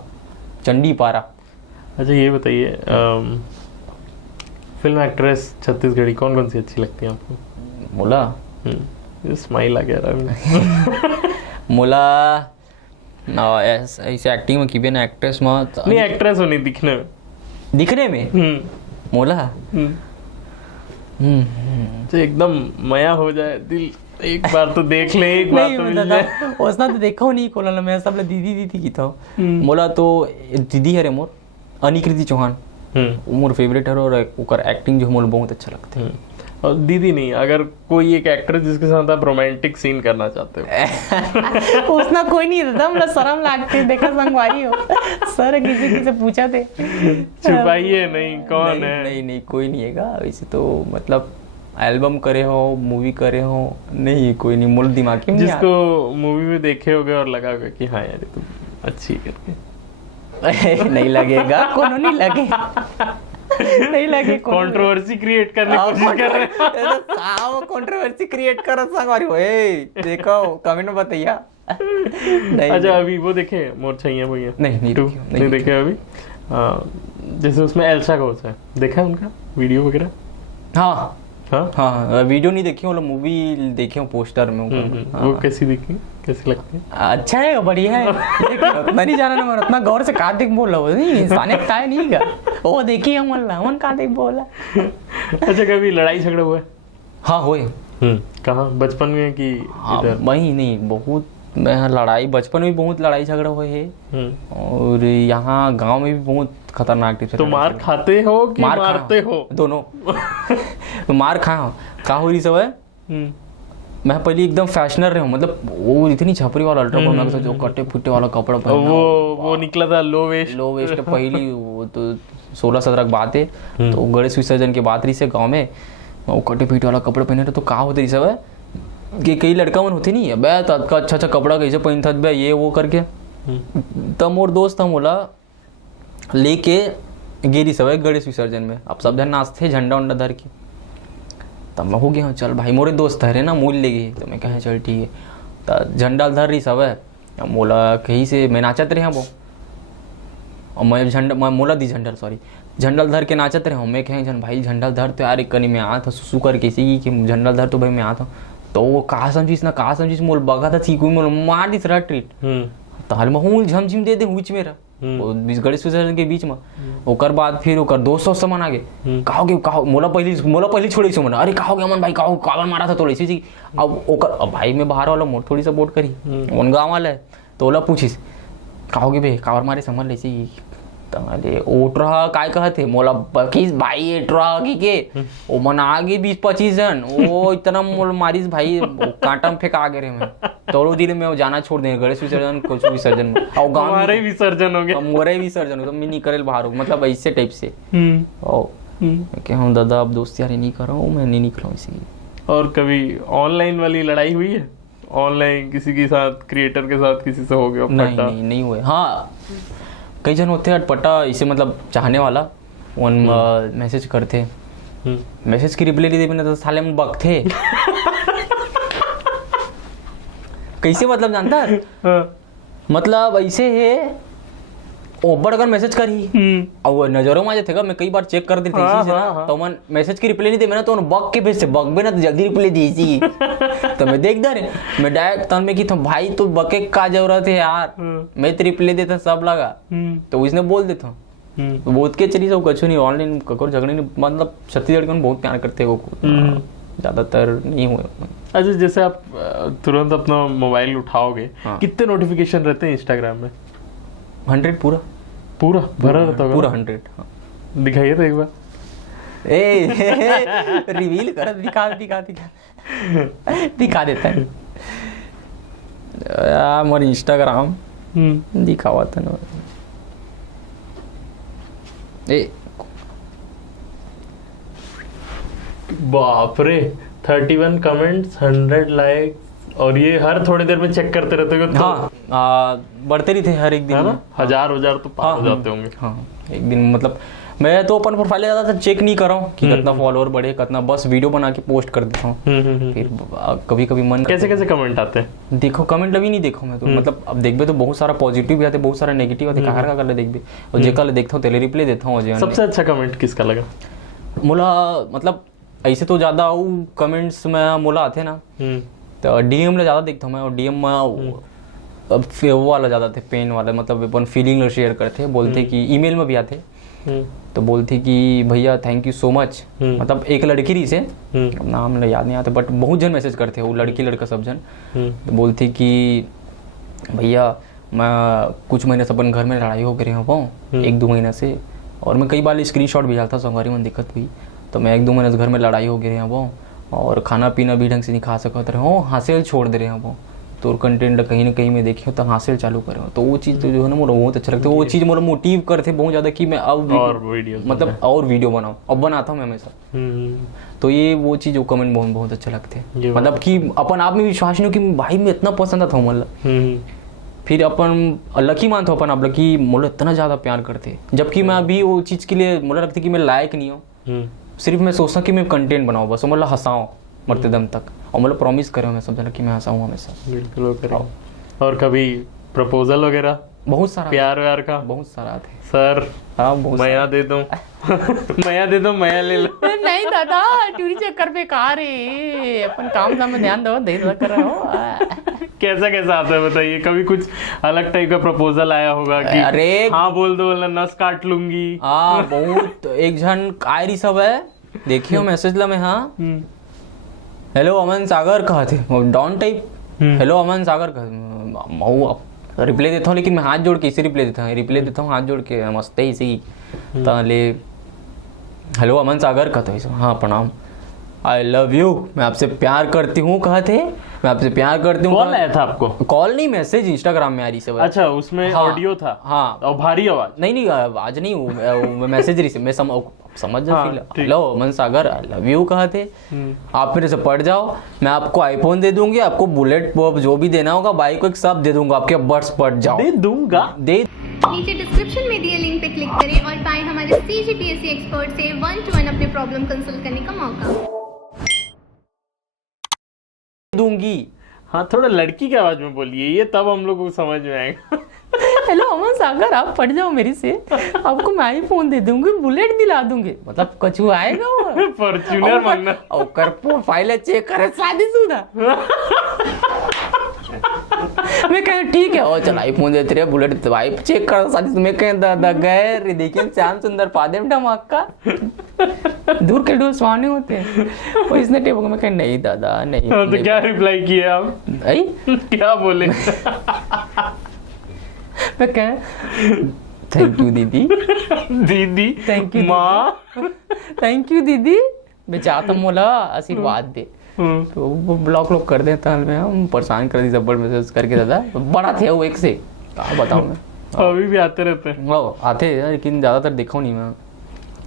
चंडी पारा। अच्छा ये बताइए फिल्म एक्ट्रेस छत्तीसगढ़ी कौन कौन सी अच्छी लगती है आपको? मोला स्माइल आ गया मोला ऐसे एक्टिंग में की ना एक्ट्रेस में नहीं एक्ट्रेस होनी दिखने में मोला तो एकदम माया हो जाए दिल, एक बार तो देख ले, एक बार तो मिल जाए। उसना तो देखा नहीं कोला मैं सब दीदी की था मोला तो दीदी है रे मोर अनिकृति चौहान मोर फेवरेट है और ओकर एक्टिंग जो मोल बहुत अच्छा लगता है। और दीदी नहीं, अगर कोई एक एक्ट्रेस जिसके साथ आप रोमांटिक सीन करना चाहते हो उसना कोई नहीं था, मतलब शर्म लागते देखा संगवारी हो सर किसी से पूछा थे छुपाइए नहीं कौन है? नहीं कोई नहीं है वैसे तो, मतलब एल्बम करे हो मूवी करे हो नहीं कोई नहीं मूल दिमाग में जिसको मूवी में देखे होगे और लगा होगा कि हाँ यार तुम अच्छी करके नहीं लगेगा कोनो नहीं लगेगा नहीं लगे कंट्रोवर्सी क्रिएट करने की कोशिश कर रहे हैं। साव कंट्रोवर्सी क्रिएट कर संगवारी हो देखो कमेंट में बताइए। अच्छा अभी वो देखे मोर छैया भैया? नहीं देखे अभी। जैसे उसमें एल्सा घोष है, देखा उनका वीडियो वगैरह? हाँ वीडियो नहीं देखी, मतलब मूवी देखी हूँ पोस्टर में। वो कैसी दिखी, कैसी लगती है? अच्छा है बढ़िया है, उतना नहीं जाना ना उतना गौर से का देख बोला वो नहीं इंसान का नहीं का वो देखी हम मन का देख बोला। अच्छा कभी लड़ाई झगड़ा हुआ? हाँ हुए। कहाँ बचपन में कि इधर? वही नहीं बहुत लड़ाई बचपन में भी बहुत लड़ाई झगड़ा हुए है और यहाँ गांव में भी बहुत खतरनाक टिप्स। तो मार खाते हो कि मारते हो? दोनों। तो मार खा का हो रही सब है मैं पहले एकदम फैशनर रहा हूँ, मतलब वो इतनी छपरी वाला अल्ट्रा पहना था, जो कटे फुटे वाला कपड़ा पहना, वो निकला था लो वेस्ट पहली, वो तो 16-17 की बात है, तो गणेश विसर्जन की बात रही से गाँव में, वो कटे फीटे वाला कपड़ा पहने तो कहा होते सब है कि कई लड़का मन होते नहीं है बे, तो अच्छा कपड़ा कैसे पहनता बे, ये वो करके। तब मोर दोस्त हम बोला लेके गेरी सब गणेश विसर्जन में, अब सब जन नाचते झंडा उंडा धर के, तब मैं हो गया चल भाई मोरे दोस्त है ना मूल ले गए, तो मैं कहा चल ठीक है, तो झंडा धर रही सब है, मोला कहीं से मैं नाचत रहे वो, और मैं मोला दी झंडा धर के नाचत रहे, मैं कहें जन भाई झंडा धर तो यार एक कनी में आ था सुसु कर कैसे कि झंडा धर तो भाई मैं आता, तो वो कहा समझिस मोल बगा था थी कोई मोल मार दिस रहा ट्रीट, तो हाल में हूँ झमझिम दे बीच में गणेश विसर्जन के बीच में, ओकर बाद फिर ओकर दोस्त सामान आगे कहो मोला पहली छोड़ी से अरे कहो अमन भाई कहो कावन मारा था तो ऐसी चीज, अब ओकर अब भाई में बाहर वाला मोर थोड़ी सपोर्ट करी उन गाँव वाला है, तो ओला पूछिस कहोगे बे कावर मारे समझ ऐसी, तमारे ओटरा काय कहते मोला बकीस भाई एटरा के ओ मन आगे 20-25 जन, वो इतना मोल मारिस भाई कांटा में फेंका आगे रे मैं, तोड़ो दिन में जाना छोड़ देंगे गणेश विसर्जन कुछ विसर्जन में, और गांव हमारे विसर्जन हो गया, मोरे विसर्जन हो तो मैं नहीं करेल बाहर हो, मतलब ऐसे टाइप से कि हम दादा अब दोस्त यार नहीं कर रहा हूँ, मैं नहीं निकला इसी। और कभी ऑनलाइन वाली लड़ाई हुई है, ऑनलाइन किसी के साथ, क्रिएटर के साथ किसी से हो गया? नहीं हुए। हाँ कई जन होते हैं अटपटा इसे, मतलब चाहने वाला उन मैसेज करते, मैसेज की रिप्लाई नहीं दे बिना तो साले में बकथे कैसे, मतलब जानता है मतलब ऐसे है ओबर अगर मैसेज करी और नजरों में आ जाते, मैं कई बार चेक कर देती इसी से ना, तो मन मैसेज की रिप्लाई नहीं दे मैंने तो बग के भेज से बग बे ना तो जल्दी रिप्लाई दी इसी तो मैं देख दे मैं डायरेक्ट तन में की था भाई तो बके का जरूरत है यार, मैं तो रिप्लाई देता सब लगा, तो उसने बोल देता तो बहुत के चली सब कछु नहीं, ऑनलाइन ककोर झगड़े नहीं, मतलब छत्तीसगढ़ के बहुत प्यार करते हैं वो, ज्यादातर नहीं हुए। अच्छा जैसे आप तुरंत अपना मोबाइल उठाओगे, कितने नोटिफिकेशन रहते हैं इंस्टाग्राम में? 100 पूरा भरा रहता होगा पूरा 100। दिखाइए तो एक बार, रिवील कर दिखा देता है यार मोर इंस्टाग्राम दिखावा था ना, बाप रे 31 कमेंट्स 100 लाइक, और ये हर थोड़ी देर में चेक करते रहते हो? हाँ बढ़ते नहीं थे हर एक दिन, हजार तो पार हो जाते होंगे। हाँ एक दिन, मतलब मैं तो अपन प्रोफाइल ज्यादा चेक नहीं कर रहा हूँ कि कितना फॉलोअर बढ़े कितना, बस वीडियो बना के पोस्ट कर देता हूँ, फिर कभी मन कैसे कमेंट आते हैं? देखो कमेंट अभी नहीं देखो मैं तो, मतलब अब देखबे तो बहुत सारा पॉजिटिव भी आते, बहुत सारा नेगेटिव आते, कहाँ का देखबे, और जेका देखता हूँ तेरे रिप्लाई देता हूँ। सबसे अच्छा कमेंट किसका लगा मोला? मतलब ऐसे तो ज्यादा कमेंट्स में मोला आते ना, तो डीएम में ज्यादा देखता हूँ मैं, और डीएम में अब वो वाला ज्यादा थे पेन वाला, मतलब अपन फीलिंग शेयर करते, बोलते कि ईमेल में भी आते, तो बोलते कि भैया थैंक यू सो मच, मतलब एक लड़की रही से नाम याद नहीं आता, बट बहुत जन मैसेज करते वो लड़की लड़का सब जन, तो बोलते कि भैया मैं कुछ महीने से अपन घर में लड़ाई हो गए हूँ 1-2 महीने से, और मैं कई बार स्क्रीनशॉट भी डालता संगवारी में दिक्कत हुई, तो मैं 1-2 महीने से घर में लड़ाई हो गए हूँ, और खाना पीना भी ढंग से नहीं खा सकते रहे हो, हासिल छोड़ दे रहे हैं वो, तो कंटेंट कहीं ना कहीं में देखियो तो हासिल चालू करे हो, तो वो चीज़ तो जो है ना मुझे बहुत अच्छा लगता है, वो चीज़ मुझे मोटिव करते बहुत ज़्यादा कि मैं अब और वीडियो बनाऊँ, अब बनाता हूँ मैं हमेशा, तो ये वो चीज़ वो कमेंट बहुत अच्छा लगते हैं, मतलब कि अपन आप में विश्वास नहीं हो कि भाई मैं इतना पसंद आता हूँ, मतलब फिर अपन लकी मानता हूँ अपन आप कि मुझे इतना ज़्यादा प्यार करते, जबकि मैं अभी वो चीज़ के लिए मुझे लगता है कि मैं लायक नहीं हूँ, सिर्फ मैं सोचता कि मैं कंटेंट बनाऊँ बस, मतलब हंसाऊँ मरते दम तक, और मतलब प्रॉमिस करे मैं सब जना कि मैं हंसाऊँ हमेशा। बिल्कुल करें। और कभी प्रपोजल वगैरह? बहुत सारा प्यार व्यार का बहुत सारा आते सर। हाँ मया दे दो मया ले लो। नहीं दादा ट्यूरी चक्कर पे कहा रे, अपन काम धाम में ध्यान दो, दे कर रहे हो। कैसा आता है बताइए, कभी कुछ अलग टाइप का प्रपोजल आया होगा कि अरे हाँ बोल दो नस काट लूंगी? हाँ बहुत, एक जन आयरी सब है देखियो मैसेज ला में, हाँ हेलो अमन सागर कहा थे डॉन टाइप, हेलो अमन सागर कहा, रिप्लाई देता हूँ लेकिन मैं हाथ जोड़ के इसे रिप्लाई देता हूँ हाथ जोड़ के, मस्त है इसी ले हेलो अमन सागर का, तो हाँ प्रणाम, आई लव यू, मैं आपसे प्यार करती हूँ कहा थे, मैं आपसे प्यार करती हूँ। कॉल आया था आपको? कॉल नहीं, मैसेज इंस्टाग्राम में आ रही से। अच्छा, उसमें हाँ, ऑडियो था? हाँ। और भारी आवाज? नहीं आवाज नहीं, मैसेज रही से। मैं समझ हाँ, हेलो मन सागर, आई लव यू कहा थे। आप मेरे से पढ़ जाओ, मैं आपको आईफोन दे दूंगी, आपको बुलेट जो भी देना होगा, बाइक को एक सब दे दूंगा, आपके बर्ड्स पढ़ जाओ। दे दूंगा? दे। नीचे डिस्क्रिप्शन में दिए लिंक पे क्लिक करें और पाएं हमारे CGPSC एक्सपर्ट से 1-to-1 अपने प्रॉब्लम कंसल्ट करने का मौका। दूंगी। हाँ, थोड़ा लड़की की आवाज में बोलिए, ये तब हम लोग को समझ में आएगा। हेलो अमन सागर, आप पढ़ जाओ मेरी से, आपको मैं आईफोन दे दूंगी, बुलेट दिला दूंगी। मतलब कछु आएगा वो फॉर्च्यूनर मांगना। और कर प्रोफाइल चेक करे, शादीशुदा। मैं कह ठीक है, और चल आईफोन देते रहे, बुलेट वाइफ चेक कर शादी। मैं कह दादा गए देखिए श्याम सुंदर पादेम धमाका दूर के डोर सुहाने होते हैं, और इसने टेप को। मैं कह नहीं दादा नहीं। तो नहीं क्या रिप्लाई किया आप? क्या बोले? मैं कह थैंक यू दीदी। दीदी थैंक यू माँ, थैंक यू दीदी, मैं चाहता हूँ मोला आशीर्वाद दे। तो वो ब्लॉक लोग कर देता है, हम परेशान कर दी जबर मैसेज करके। दादा बड़ा थे वो एक से, क्या बताऊँ मैं। अभी भी आते रहते हैं? वो आते हैं लेकिन ज्यादातर देखा नहीं मैं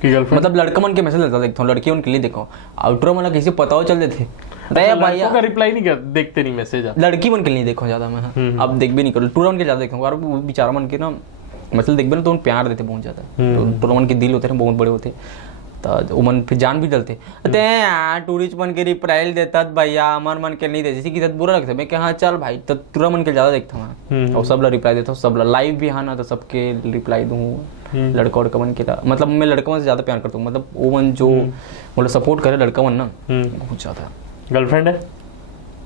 कि गर्लफ्रेंड, मतलब लड़का मन के मैसेज लेता देखता हूँ, लड़की उनके लिए देखा। आउटरो मतलब किसी पता हो चल देते लड़कों का रिप्लाई नहीं कर, देखते नहीं मैसेज? लड़की मन के लिए देखो ज्यादा मैं, अब देख भी नहीं करूँ। टूरा मन के ज्यादा देखूंगा, और वो बेचारा मन के ना मतलब देख भी ना तो उन प्यार देते बहुत ज्यादा। तो टूरा मन के दिल होते हैं बहुत बड़े होते, तो वो मन फिर जान भी डलते। टूरिस्ट मन के रिप्लाई देता भैया, अमन मन के नहीं देते, किसी की बुरा लगता है। मैं हाँ चल भाई, तो टूरा मन के ज्यादा देखता हूँ, और सब रिप्लाई देता हूँ। सब लाइव भी हाँ ना, तो सबके रिप्लाई दूँ। लड़का और मन के मतलब मैं लड़का मन से ज्यादा प्यार करता हूँ, मतलब वो मन जो मतलब सपोर्ट करे लड़का मन ना बहुत ज्यादा। गर्लफ्रेंड है?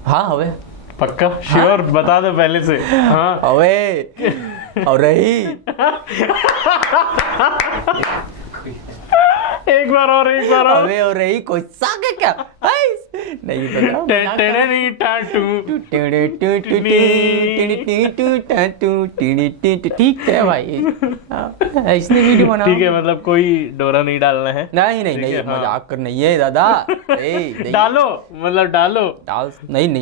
हाँ हवे। पक्का श्योर? बता दो पहले से। हाँ हवे और रही। एक बार और अबे और रही कोई सागे क्या नहीं ठीक है भाई, इसने वीडियो बना। ठीक है, मतलब कोई डोरा नहीं डालना है? नहीं मजाक कर नहीं है दादा। डालो, मतलब डालो। डाल नहीं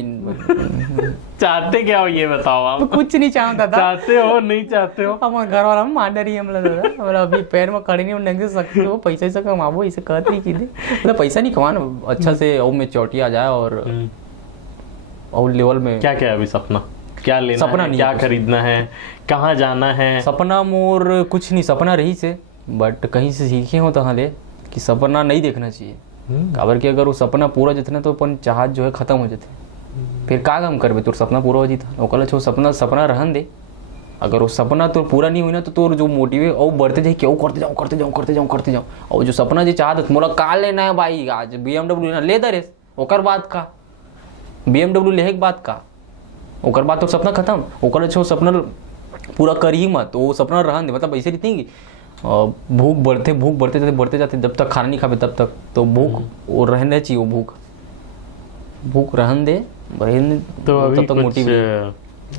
चाहते क्या हो ये बताओ आप? कुछ नहीं चाहता दादा। चाहते हो नहीं चाहते हो? हमारे घर वाला मान रही है मतलब अभी पैर में खड़े नहीं होने से सकते हो, पैसा से कमाबो, इसे कहते ही चीजें मतलब पैसा नहीं कमाना अच्छा से, और में चौटी आ जाए और लेवल में। क्या क्या है अभी सपना? क्या लेना सपना है, नहीं, क्या खरीदना है, कहाँ जाना है? सपना मोर कुछ नहीं, सपना रही से बट कहीं से सीखे हो तो हाले कि सपना नहीं देखना चाहिए। काबर कि अगर वो सपना पूरा जितना तो अपन चाहत जो है खत्म हो जाते, फिर का काम करबे? तोर सपना पूरा हो जीता, ओकला छो सपना रहन दे। अगर वो सपना तो पूरा नहीं हुई ना, तो तोर जो मोटिव है और बढ़ते जाए, क्यों करते जाओ। और जो सपना जो चाहत मोला कार लेना है भाई, आज BMW लेना, ले दे ओकर बाद का BMW लेहे के बाद का, ओकर बाद तो सपना खत्म। ओकर छो सपना पूरा कर ही मत, वो सपना रहन दे। मतलब ऐसे नहीं कि भूख बढ़ते जाते जब तक खाना नहीं खावे तब तक तो भूख वो रहने चाहिए, वो भूख रहन दे। तो अभी कुछ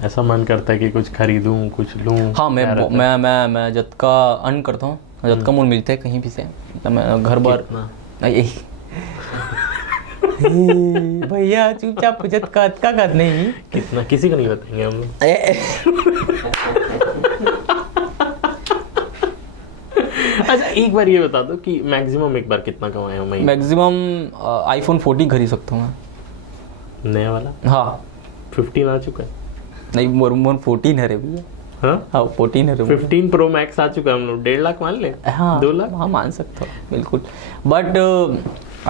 ऐसा मन करता है कि कुछ खरीदूं, कुछ लूं? हाँ, मैं जतका अर्न करता हूँ, जतका मूल मिलते है कहीं भी से, तो मैं घर बार भैया चुपचाप पूछत का नहीं, कितना किसी को नहीं बताएंगे हम लोग। अच्छा एक बार ये बता दो कि मैक्सिमम एक बार कितना कमाए हो महीने? मैक्सिमम iPhone 14 खरीद सकता हूँ मैं, नया वाला। हाँ 15 आ चुका है? नहीं, मोर 14 है रे भैया। हाँ 14 है रे। 15 प्रो मैक्स आ चुका है, हम लोग 1.5 लाख मान ले। हाँ 2 लाख? हाँ मान सकता हूँ बिल्कुल, बट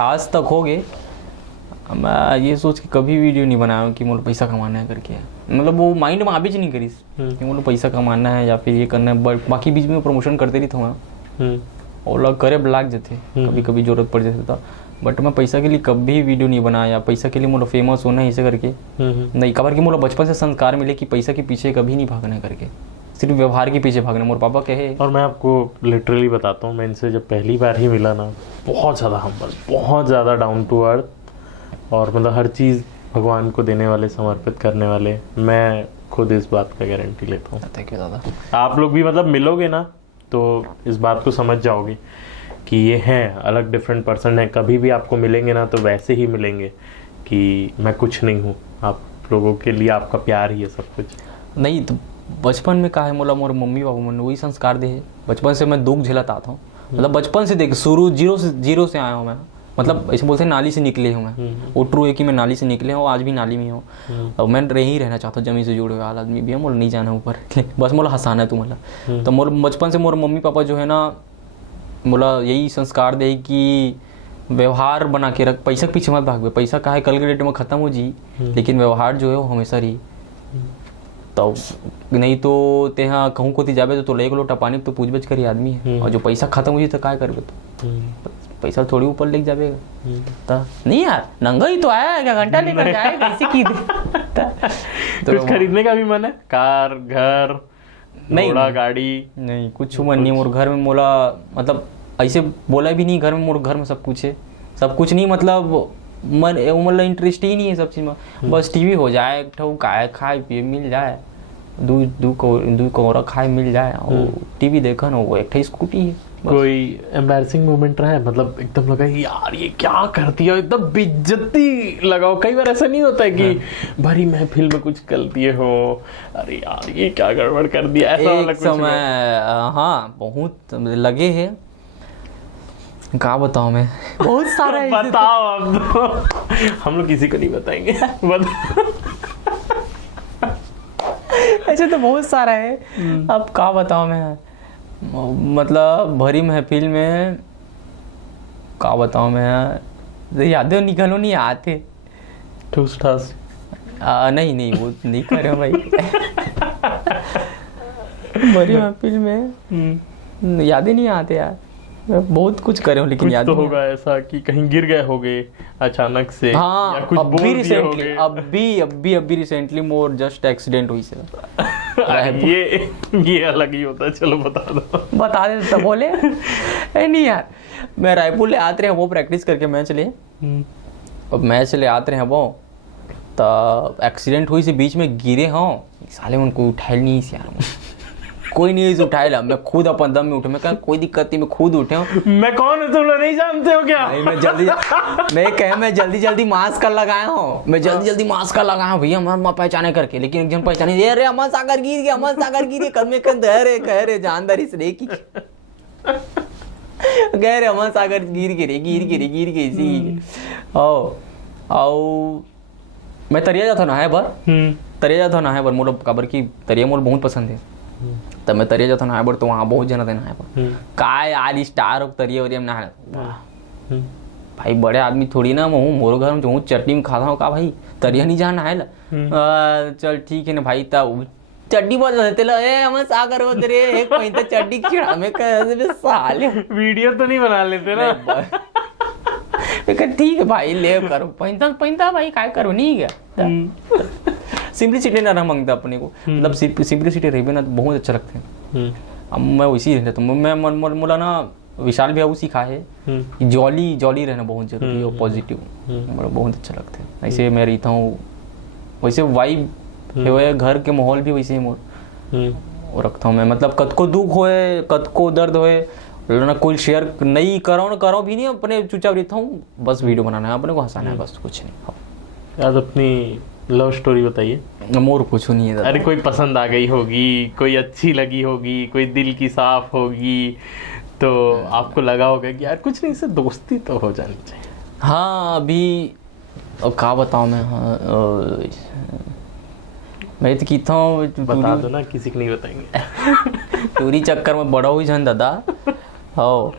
आज तक हो गए मैं ये सोच के कभी वीडियो नहीं बनाया कि मुझे पैसा कमाना है करके। मतलब वो माइंड में आबी नहीं करी कि मुझे पैसा कमाना है या फिर ये करना है, बट बाकी बीच में प्रमोशन करते रही था मैं, और लोग करे ब्लॉग जाते कभी कभी जरूरत पड़ जाती था। बट मैं पैसा के लिए कभी वीडियो नहीं बनाया, पैसा के लिए मुझे फेमस होना है ऐसे करके नहीं। कबर कि मुझे बचपन से संस्कार मिले कि पैसा के पीछे कभी नहीं भागना करके, सिर्फ व्यवहार के पीछे भागना। मोर पापा कहे, और मैं आपको लिटरली बताता हूँ, मैं इनसे जब पहली बार ही मिला ना, बहुत ज़्यादा हम्बल, बहुत ज़्यादा डाउन टू अर्थ, और मतलब हर चीज़ भगवान को देने वाले, समर्पित करने वाले। मैं खुद इस बात का गारंटी लेता हूँ। थैंक यू दादा। आप लोग भी मतलब मिलोगे ना तो इस बात को समझ जाओगे कि ये हैं अलग डिफरेंट पर्सन है, कभी भी आपको मिलेंगे ना तो वैसे ही मिलेंगे कि मैं कुछ नहीं हूँ, आप लोगों के लिए आपका प्यार ही है सब कुछ? नहीं तो बचपन में का है मोला मोर मम्मी पापा मन वही संस्कार दे है। बचपन से मैं दुख झेलत आता हूँ, मतलब बचपन से देख शुरू जीरो से आया हूँ मैं, मतलब ऐसे बोलते हैं नाली से निकले हूँ मैं। वो ट्रू है कि मैं नाली से निकले हूँ, आज भी नाली में हूँ। अब मैं ही रहना चाहता हूँ, जमीन से जुड़े हुए आदमी भी है, मोला नहीं जाना ऊपर बस मोला हंसाना है तू मला। तो मोर बचपन से मोर मम्मी पापा जो है ना मोला यही संस्कार दे कि व्यवहार बना के रख, पैसा के पीछे मत भाग। पैसा का है कल के डेट में खत्म हो जी, लेकिन व्यवहार जो है वो हमेशा रही। तो नहीं तो तेहा कहूँ को जाबे तो एक लोटा पानी तो पूछ बच करी आदमी है, और जो पैसा खत्म हो जी तो काय करबे तो पैसा थोड़ी ऊपर लेके जाबेगा। तो नहीं यार नंगा ही तो आया, क्या घंटा लेकर जाएगा कैसे की दे। कुछ खरीदने का भी मन है, कार घर नहीं, घोड़ा गाड़ी? नहीं कुछ मन नहीं मोर घर में। मोला मतलब ऐसे बोला भी नहीं, घर में मोर घर में सब कुछ है, सब कुछ नहीं मतलब मन मतलब इंटरेस्ट ही नहीं है सब चीज में। बस टीवी हो जाए, एक ठो खाए पिए मिल जाए, दू कोरा खाए मिल जाए, और टीवी देखा ना, वो एक ठो स्कूटी है। कोई एम्बैरसिंग मोमेंट रहा है, मतलब एकदम लगा कि यार ये क्या करती है, एकदम बेइज्जती लगाओ? कई बार ऐसा नहीं होता है कि भरी महफिल में कुछ गलती हो, अरे यार ये क्या गड़बड़ कर दिया, ऐसा वाला एक कुछ? समय हाँ बहुत लगे है, क्या बताऊं मैं, बहुत सारा है। बताओ अब तो। हम लोग किसी को नहीं बताएंगे। ऐसे तो बहुत सारा है, अब क्या बताऊं मैं, मतलब भरी महफिल में क्या बताऊं मैं, यादें निकलो नहीं आते। ठूस ठास? नहीं वो नहीं करे भाई। भरी महफिल में यादें नहीं आते यार, मैं बहुत कुछ करे हूँ लेकिन याद तो नहीं होगा ऐसा कि कहीं गिर गए होगे अचानक से, हाँ, या कुछ बोल दिए होगे। अभी रिसेंटली मोर जस्ट एक्सीडेंट हुई से। ये अलग ही होता है, चलो बता दो। बता दे तो बोले। नहीं यार, मैं रायपुर ले आते रहे वो प्रैक्टिस करके मैच ले, अब मैच ले आते रहे वो, तो एक्सीडेंट हुई से बीच में गिरे हों, साले उनको उठाए नहीं से यार, कोई नहीं उठाएला, मैं खुद अपन दम में उठे, मैं कहा कोई दिक्कत नहीं, मैं खुद उठे हूँ। मैं कौन है तुम लोग नहीं जानते हो क्या? नहीं मैं जल्दी मास्क का लगाया हूँ, मैं जल्दी मास्क का लगाया हूँ भैया, मैं पहचाने करके, लेकिन एक जन पहचाने, अरे अमन सागर गिर गया कर में कह रहे जानदार इस रे की कह रहे अमन सागर गिर गई इसी। आओ मैं तरिया जाता ना है बर मोर काबर की तरिया मोर बहुत पसंद है, तब मैं तरिया जाता नहाए बर, तो वहाँ बहुत जना थे नहाए बर। काय आज स्टार हो तरिया वरिया में नहाए, भाई बड़े आदमी थोड़ी ना, मैं मोर घर में जो चटनी में खाता हूँ, का भाई तरिया नहीं जाना है ला, चल ठीक है ना भाई, तब चड्डी बोल रहे थे हम सागर हो तेरे एक पॉइंट चड्डी खिड़ा में साले वीडियो तो नहीं बना लेते ना? ठीक है भाई ले करो पैंता भाई काय करो नहीं क्या। सिंपलिसिटी ना रहा मांगता अपने को, मतलब सिंपलिसिटी रहे ना तो बहुत अच्छा लगता है। अब मैं वैसी रहता हूँ, मैं मोला ना विशाल भी वो सिखा है कि जॉली रहना बहुत जरूरी है, पॉजिटिव, मतलब बहुत अच्छा लगता है। ऐसे मैं रहता हूँ, वैसे वाइब है, घर के माहौल भी वैसे ही मोर रखता हूँ मैं, मतलब कद को दुख होए कद को दर्द होए ना, कोई शेयर नहीं करो भी नहीं, अपने चुपचाप रहता हूँ, बस वीडियो बनाना है, अपने को हंसाना है, बस कुछ नहीं। आज अपनी लव स्टोरी बताइए। मोर कुछ नहीं है। अरे कोई पसंद आ गई होगी, कोई अच्छी लगी होगी, कोई दिल की साफ होगी, तो आपको लगा होगा कि यार कुछ नहीं, इससे दोस्ती तो हो जानी चाहिए। हाँ अभी अब क्या बताऊँ मैं, मैं तो कहता हूँ बता दो ना, किसी को नहीं बताएंगे। टूरी चक्कर में बड़ा हुई जन दादा हो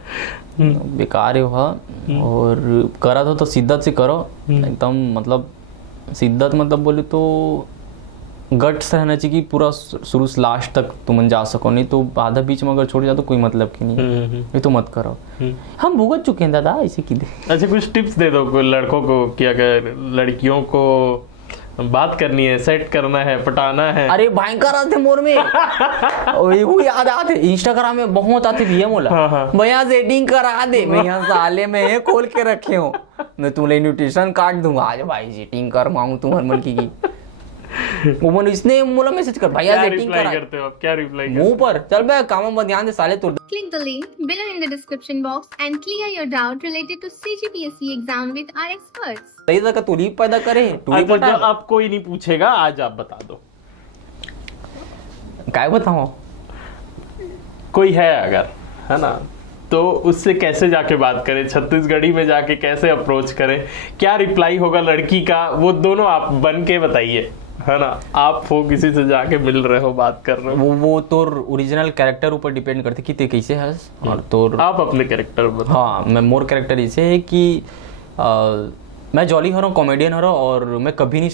बेकार हो, और करा तो शिद्दत से करो एकदम, मतलब शिद्दत मतलब बोले तो गट्स रहना चाहिए कि पूरा शुरू से लास्ट तक तुम जा सको, नहीं तो आधा बीच में अगर छोड़ जाओ तो कोई मतलब की नहीं, ये तो मत करो। हम भुगत चुके हैं दादा इसी की। अच्छा कुछ टिप्स दे दो लड़कों को कि अगर लड़कियों को बात करनी है, सेट करना है, पटाना है। अरे भयंकर आते मोर में वो याद आते, इंस्टाग्राम में बहुत आते भैया मोला, भैया सेटिंग करा दे, भैया साले में खोल के रखे हो, मैं तुम्हें न्यूट्रिशन कार्ड दूंगा, आज भाई सेटिंग कर मांगू तुम हर मलकी की। वो मैंने इसने बोला मैसेज कर भैया क्या सेटिंग रिप्लाई करा करते हो आप, क्या रिप्लाई मुंह पर चल बे काम में ध्यान दे साले तो Click the link below in the description box and clear your doubt related to CGPSC exam with our experts. सही तक तुली पैदा करे तुली अच्छा, पटा जो अब कोई नहीं पूछेगा, आज आप बता दो। काय बताओ कोई है अगर, है ना, तो उससे कैसे जाके बात करें, छत्तीसगढ़ी में जाके कैसे अप्रोच करें, क्या रिप्लाई होगा लड़की का, वो दोनों आप बन के बताइए, है ना। आप हो किसी से जाके मिल रहे हो, बात कर रहे हो, वो तोर ओरिजिनल कैरेक्टर ऊपर डिपेंड करते कि ते कैसे है और तोर आप अपने कैरेक्टर बताओ। हाँ मैं मोर कैरेक्टर ऐसे है कि मैं जॉली हो रहा हूँ, कॉमेडियन हो रहा हूँ और मैं कभी नहीं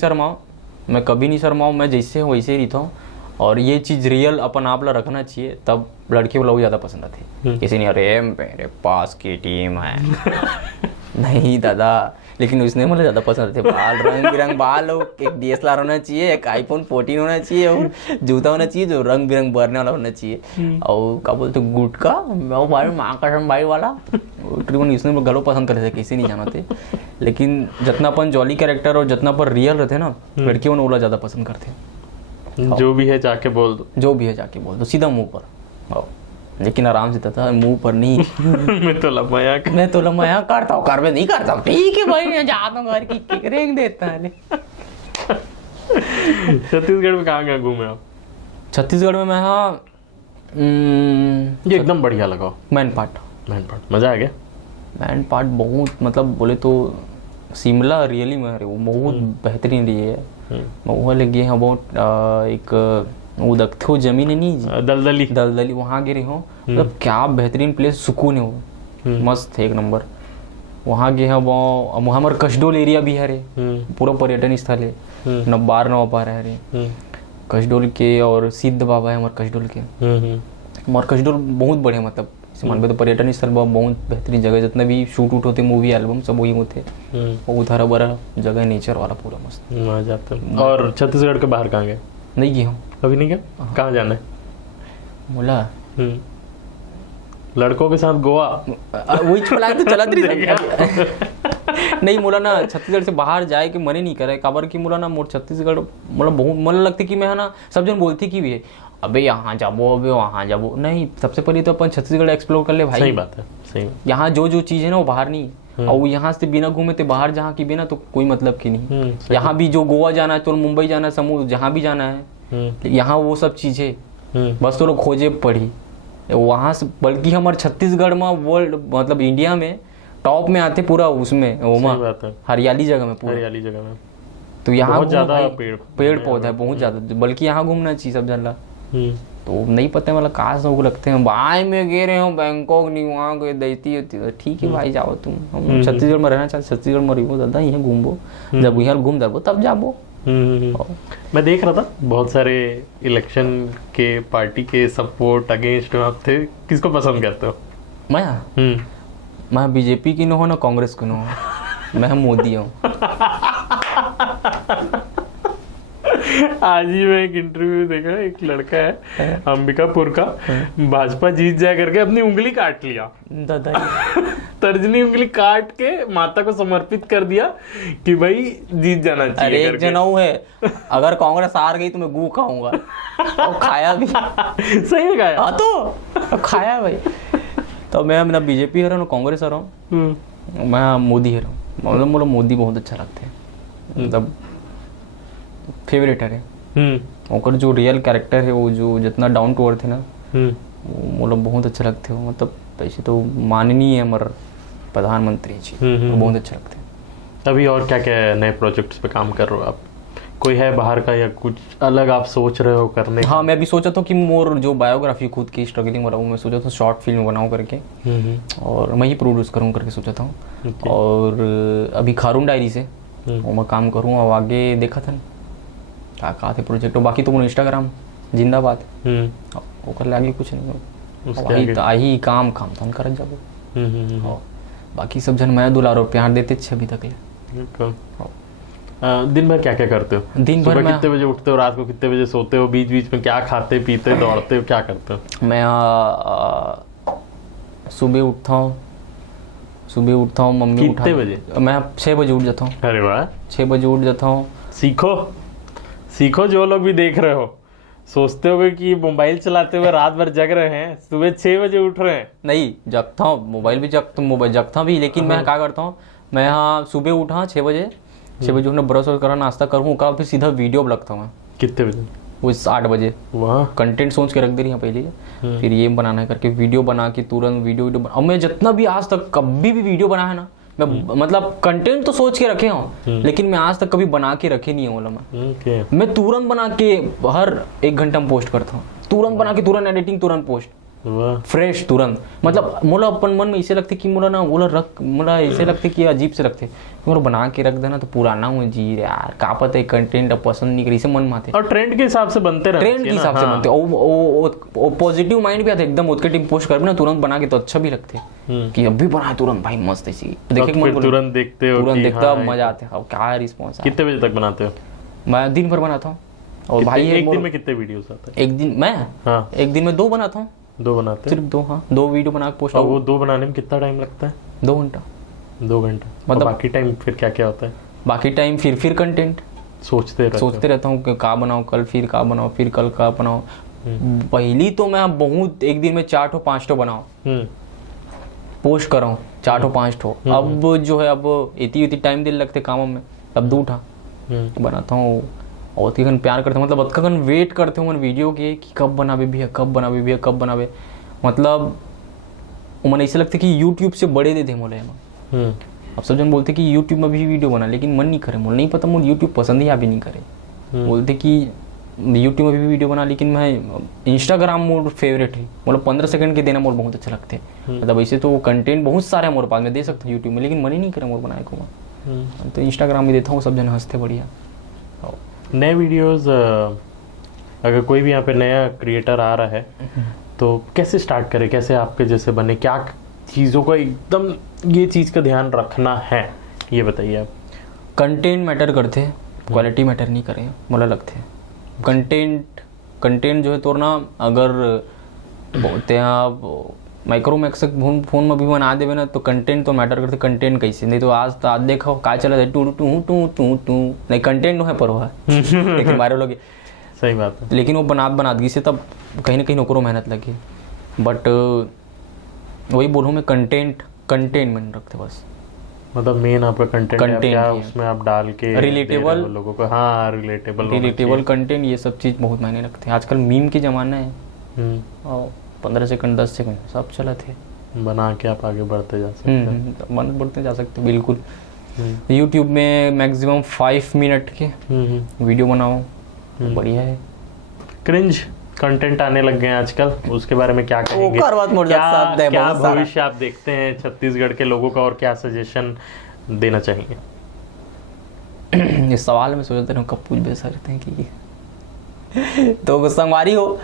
शर्माऊँ, मैं जैसे हूँ वैसे ही रहता हूँ। और ये चीज़ रियल अपन आप ला रखना चाहिए, तब लड़के को लोग ज़्यादा पसंद आते। किसी ने अरे मेरे पास की टीम है नहीं दादा, लेकिन उसने मुझे ज़्यादा पसंद आते। बाल रंग बिरंग बाल हो, एक DSLR होना चाहिए, एक iPhone 14 होना चाहिए और जूता होना चाहिए जो रंग बिरंग भरने वाला होना चाहिए। और क्या बोलते गुटका भाई माँ कसम भाई वाला तकरीबन इसने गलो पसंद करते थे, कैसे नहीं जानते। लेकिन जितना अपन जॉली कैरेक्टर और जितना पर रियल रहते ना, लड़कियों ने ओला ज़्यादा पसंद करते। जो भी है जाके बोल दो, जो भी है जाके बोल दो सीधा मुंह पर, लेकिन आराम से था मुंह पर नहीं। मैं तो लम्बाया करता हूँ, कर में नहीं करता हूँ, ठीक है भाई मैं जाता हूँ घर की रेंग देता है। छत्तीसगढ़ में कहाँ घूमे आप? छत्तीसगढ़ में मैं हाँ ये एकदम बढ़िया लगा। मैन पार्ट मजा आ गया। मैन पार्ट बहुत मतलब बोले तो शिमला रियली में वो बहुत बेहतरीन रही है। वहाँ लगे हैं बहुत एक वो दखते हो जमीन है नहीं दलदली वहाँ गिरे हो, मतलब क्या बेहतरीन प्लेस, सुकून है वो, मस्त है एक नंबर। वहाँ गए हैं वो हमारे कसडोल एरिया भी है रे, पूरा पर्यटन स्थल है, नब्बार है रे कसडोल के। और सिद्ध बाबा है हमारे कसडोल के। हमारे कसडोल बहुत बढ़िया, मतलब मान तो पर्यटन स्थल बहुत बेहतरीन जगह, जितने भी शूट उट होते मूवी एल्बम सब वही होते, बहुत हरा भरा जगह, नेचर वाला पूरा मस्त मजा आता है। और छत्तीसगढ़ के बाहर कहाँ गए? नहीं गया हूँ अभी नहीं गया। कहाँ जाना है? बोला लड़कों के साथ गोवा वही चला तो चला नहीं मोला ना छत्तीसगढ़ से बाहर जाए के मने नहीं करे, काबर की मोला ना मोर छत्तीसगढ़ मतलब बहुत मन लगती कि मैं है ना, सब जन बोलती कि भी है अबे यहाँ जाबो अबे वहाँ जाबो। नहीं, सबसे पहले तो अपन छत्तीसगढ़ एक्सप्लोर कर ले भाई। सही बात है, सही। यहाँ जो चीज़ है ना वो बाहर नहीं, और यहाँ से बिना घूमे तो बाहर जहाँ की बिना तो कोई मतलब की नहीं। यहाँ भी जो गोवा जाना है तो मुंबई जाना है, समुद्र जहाँ भी जाना है, यहाँ वो सब चीज़ें बस तो लोग खोजे पड़ी वहाँ से। बल्कि हमारे छत्तीसगढ़ में वर्ल्ड मतलब इंडिया में टॉप में आते पूरा उसमें वो हरियाली जगह में, पूरा हरियाली जगह में। तो यहाँ बहुत ज्यादा पेड़ पौधा है बहुत ज्यादा, बल्कि यहाँ घूमना चाहिए सब जन ला। तो नहीं पता मतलब कहाँ से लगते हैं भाई में गे रहे हो बैंकॉक नहीं वहाँ गए दैती होती है, ठीक है भाई जाओ तुम, हम छत्तीसगढ़ में रहना चाहते, छत्तीसगढ़ में रहो दादा, यहाँ घूमो, जब यहाँ घूम दरबो तब जाबो। मैं देख रहा था बहुत सारे इलेक्शन के पार्टी के सपोर्ट अगेंस्ट में आप थे, किसको पसंद करते हो? मैं बीजेपी की न हो ना कांग्रेस की न हो, मैं मोदी हूँ। आज ही मैं एक इंटरव्यू देखा, एक लड़का है अंबिकापुर का, भाजपा जीत जाए करके अपनी उंगली काट लिया, तर्जनी उंगली काट के माता को समर्पित कर दिया कि भाई जीत जाना चाहिए। अरे एक जनाऊ है, अगर कांग्रेस हार गई तो मैं गू खाऊंगा, और खाया भी। सही में खाया? हाँ तो खाया भाई। तो मैं ना बीजेपी हरा हूँ कांग्रेस हरा हूँ, मैं मोदी हरा हूँ। मतलब मुझे मोदी बहुत अच्छा लगते हैं, मतलब फेवरेट है। और जो रियल कैरेक्टर है वो जो जितना डाउन टू अर्थ है ना, वो मतलब बहुत अच्छा लगते हो। मतलब वैसे तो माननीय है हमारे प्रधानमंत्री जी, वो बहुत अच्छा लगते हैं। अभी और क्या क्या नए प्रोजेक्ट्स पे काम कर रहे हो आप? कोई है बाहर का या कुछ अलग आप सोच रहे हो करने? हाँ, मैं अभी सोचा था कि मोर जो बायोग्राफी खुद की स्ट्रगलिंग वाला, वो मैं सोचा था शॉर्ट फिल्म बनाऊँ करके, और मैं ही प्रोड्यूस करूँ करके सोचा था। और अभी खारून डायरी से वो मैं काम करूँ, और आगे देखा था क्या कहा थे प्रोजेक्ट। बाकी तो इंस्टाग्राम जिंदाबाद, वो कर आगे कुछ नहीं, आई काम था कर जाबो। बाकी सब जन मैं दुलारो प्यार देते अभी तक ले। दिन भर क्या क्या करते हो? दिन भर कितने बजे उठते हो, रात को कितने बजे सोते हो, बीच बीच में क्या खाते पीते दौड़ते हो, क्या करते हो? मैं सुबह उठता हूँ मम्मी कितने बजे? मैं 6 बजे उठ जाता हूँ। अरे वाह, 6 बजे उठ जाता हूँ। सीखो, जो लोग भी देख रहे हो सोचते होगे कि मोबाइल चलाते हुए रात भर जग रहे हैं, सुबह 6 बजे उठ रहे हैं। नहीं जगता हूँ, मोबाइल जगता भी, लेकिन मैं क्या करता हूँ, मैं यहाँ सुबह उठा 6 बजे, 6 बजे उन्हें ब्रश करा, नाश्ता करूँ का, फिर सीधा वीडियो लगता हूँ मैं। कितने बजे? वो 8 बजे। वाह। कंटेंट सोच के रख दे रही है पहले, फिर ये बनाना है करके वीडियो बना के तुरंत वीडियो अब मैं जितना भी आज तक कभी भी वीडियो बना है ना, मैं मतलब कंटेंट तो सोच के रखे हूँ, लेकिन मैं आज तक कभी बना के रखे नहीं है। बोला मैं तुरंत बना के हर 1 घंटा में पोस्ट करता हूँ, तुरंत बना के, तुरंत एडिटिंग, तुरंत पोस्ट, फ्रेश तुरंत। मतलब मोला अपन मन में ऐसे लगते कि मोला ना बोला रख, मोला ऐसे लगते कि अजीब से लगते, मोला बना के रख देना तो पुराना हूँ जी यार, का पता है कंटेंट पसंद नहीं करी से मन में आते। और ट्रेंड के हिसाब से बनते रहते, ट्रेंड के हिसाब से बनते, वो पॉजिटिव माइंड भी आते एकदम, उसके टीम पोस्ट कर ना तुरंत बना के तो अच्छा भी लगते कि अभी बना तुरंत भाई मस्त ऐसी देखे, तुरंत देखते हो, तुरंत देखता मजा आते है। अब क्या रिस्पॉन्स। कितने बजे तक बनाते हो? मैं दिन भर बनाता हूँ। और भाई एक दिन में कितने वीडियोस आते हैं? एक दिन मैं एक दिन में 2 बनाता हूँ। 2 बनाते हैं? सिर्फ 2, हाँ 2 वीडियो बना के पोस्ट। और वो 2 बनाने में कितना टाइम लगता है? 2 घंटा। 2 घंटा मतलब बाकी टाइम फिर क्या क्या होता है? बाकी टाइम फिर कंटेंट सोचते रहता हूँ कि का बनाओ कल, फिर का बनाओ, फिर कल का बनाओ। पहली तो मैं बहुत एक दिन में 4 5 बनाओ पोस्ट कर रहा हूँ, 4 5। अब जो है अब इतनी टाइम देने लगते कामों में, अब 2 बनाता हूँ। और तीन प्यार करते मतलब अतकन वेट करते हो मन वीडियो के कि कब बनावे भैया, कब बनावे भैया, कब बनावे। मतलब मन ऐसे लगता है कि यूट्यूब से बड़े दे थे मोले। अब सब जन बोलते कि यूट्यूब में भी वीडियो बना, लेकिन मन नहीं करे, मुझे नहीं पता, मुझे यूट्यूब पसंद ही अभी नहीं करे। बोलते कि यूट्यूब में भी वीडियो बना, लेकिन मैं इंस्टाग्राम मोर फेवरेट है, मतलब 15 सेकंड के देना मोर बहुत अच्छा लगते हैं। मतलब ऐसे तो कंटेंट बहुत सारे है मोरे पास, मैं दे सकता हूँ यूट्यूब में, लेकिन मन ही नहीं करे मोर बनाए को। तो इंस्टाग्राम में देता हूँ, सब जन हंसते बढ़िया। नए वीडियोस अगर कोई भी यहाँ पे नया क्रिएटर आ रहा है तो कैसे स्टार्ट करे, कैसे आपके जैसे बने, क्या चीज़ों का एकदम ये चीज़ का ध्यान रखना है, ये बताइए आप। कंटेंट मैटर करते हैं, क्वालिटी मैटर नहीं करे मुझे लगते हैं। कंटेंट जो है तो ना, अगर बोलते हैं आप माइक्रोमैक्स फोन में भी बना देवे ना, तो कंटेंट तो मैटर करते। कंटेंट कैसे, नहीं तो आज देखो का चला है two two two two two, नहीं कंटेंट है पर वो है लेकिन बारे लोग सही बात है, लेकिन वो बनादगी से तब कहीं ना कहीं नौकरों मेहनत लगी। बट वही बोलूँ मैं, कंटेंट मैंने रखते बस। मतलब मेन आपका कंटेंट है, उसमें आप डाल के रिलेटेबल लोगों को, हाँ रिलेटेबल कंटेंट, ये सब चीज़ बहुत मायने रखते हैं। आजकल मीम के ज़माना है, और 15 सेकंड 10 सेकंड सब चला थे, बना के आप आगे बढ़ते जा सकते हैं। बढ़ते जा सकते बिल्कुल। यूट्यूब में मैक्सिमम 5 मिनट के वीडियो बनाओ, बढ़िया है। क्रिंज कंटेंट आने लग गए हैं आजकल, उसके बारे में क्या कहेंगे? क्या भविष्य आप देखते हैं छत्तीसगढ़ के लोगों का, और क्या सजेशन देना चाहेंगे? इस सवाल में सोचते रहो कब पूछ भी सकते हैं कि तो संगवारी हो,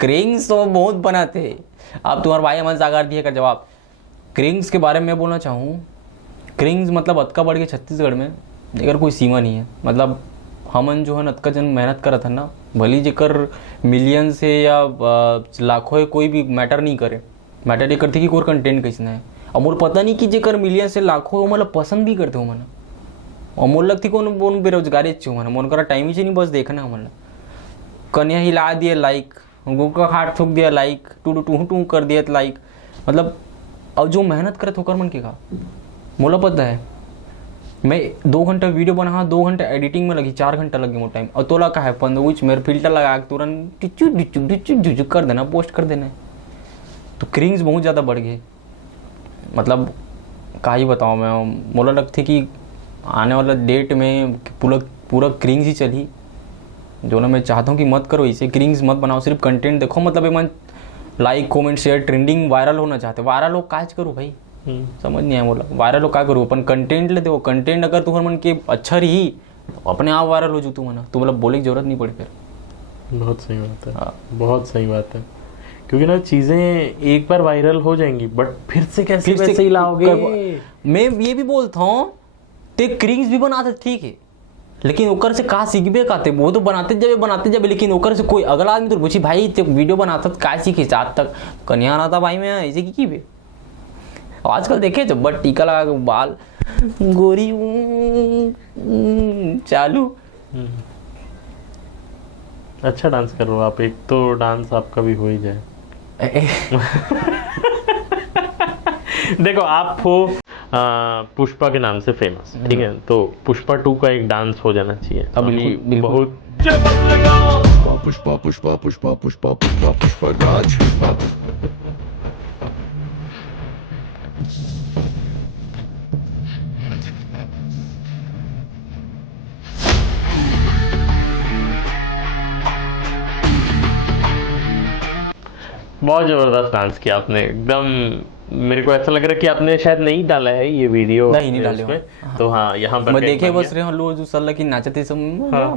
क्रिंग्स तो बहुत बनाते हैं। अब तुम्हारे भाई अमन सागर दिए का जवाब। क्रिंग्स के बारे में बोलना चाहूँ, क्रिंग्स मतलब अतका बढ़ के छत्तीसगढ़ में अगर कोई सीमा नहीं है। मतलब हमन जो है ना अतका जन मेहनत करत है ना, भली जेकर मिलियन से या लाखों है, कोई भी मैटर नहीं करे, मैटर ये करते कि कोई कंटेंट कैसना है। और मोर पता नहीं कि जेकर मिलियन से लाखों मतलब पसंद भी करते हो मन, और मोर लगती कौन बेरोजगारी अच्छी हो मन, मोन करा टाइम ही नहीं बस देखना मन, कन्या हिला दिए लाइक, उनको हाथ ठोक दिया लाइक, टू टू टू कर दिया लाइक। मतलब अब जो मेहनत करे तो कर मन के का मोला पता है। मैं 2 घंटा वीडियो बना, 2 घंटा एडिटिंग में लगी, 4 घंटा लगे मोर टाइम। और तोला का है पंद्रह मेरे फिल्टर लगा के तुरंत डिचू कर देना, पोस्ट कर देना। तो क्रिंग्स बहुत ज़्यादा बढ़ गए। मतलब का ही बताऊँ मैं, मोला लगती कि आने वाला डेट में पूरा क्रिंग्स ही चली। जो ना मैं चाहता हूँ कि मत करो इसे, क्रिंग्स मत बनाओ, सिर्फ कंटेंट देखो। मतलब एक मन like comment share trending viral होना चाहते, वायरल हो काज करो भाई, समझ नहीं आया बोला वायरल हो का करो, अपन कंटेंट ले दो। कंटेंट अगर तुम्हारे मन के अच्छा रही तो अपने आप वायरल हो जू तू मना, तो मतलब बोलने की जरूरत नहीं पड़ी फिर। बहुत सही बात है, बहुत सही बात है। क्योंकि ना चीजें एक बार वायरल हो जाएंगी, बट फिर से कैसे वैसे ही लाओगे। मैं ये भी बोलता हूँ ते क्रिंग्स भी बनाते ठीक है, लेकिन ओकर से का सीखबे काते, वो तो बनाते जाबे, लेकिन ओकर से कोई अगला आदमी तो पूछी भाई ते वीडियो बनाता का सीखे आज तक कन्या ना था भाई, मैं ऐसे की बे। आजकल देखे जब बट टीका लगा के बाल गोरी चालू, अच्छा डांस कर रहे हो आप, एक तो डांस आपका भी हो ही जाए। देखो आप हो पुष्पा के नाम से फेमस, ठीक है, तो पुष्पा 2 का एक डांस हो जाना चाहिए। बिल्कुल, बिल्कुल। बहुत पुष्पा पुष्पा पुष्पा पुष्पा पुष्पा पुष्पा राज। बहुत जबरदस्त डांस किया आपने एकदम। मेरे को ऐसा लग रहा है कि आपने शायद नहीं डाला है ये वीडियो, नहीं डाले उसमें। तो हाँ, यहाँ पर मैं कहीं देखे बन बस गया। रहे लोग जो सल्ला की नाचते सब हाँ।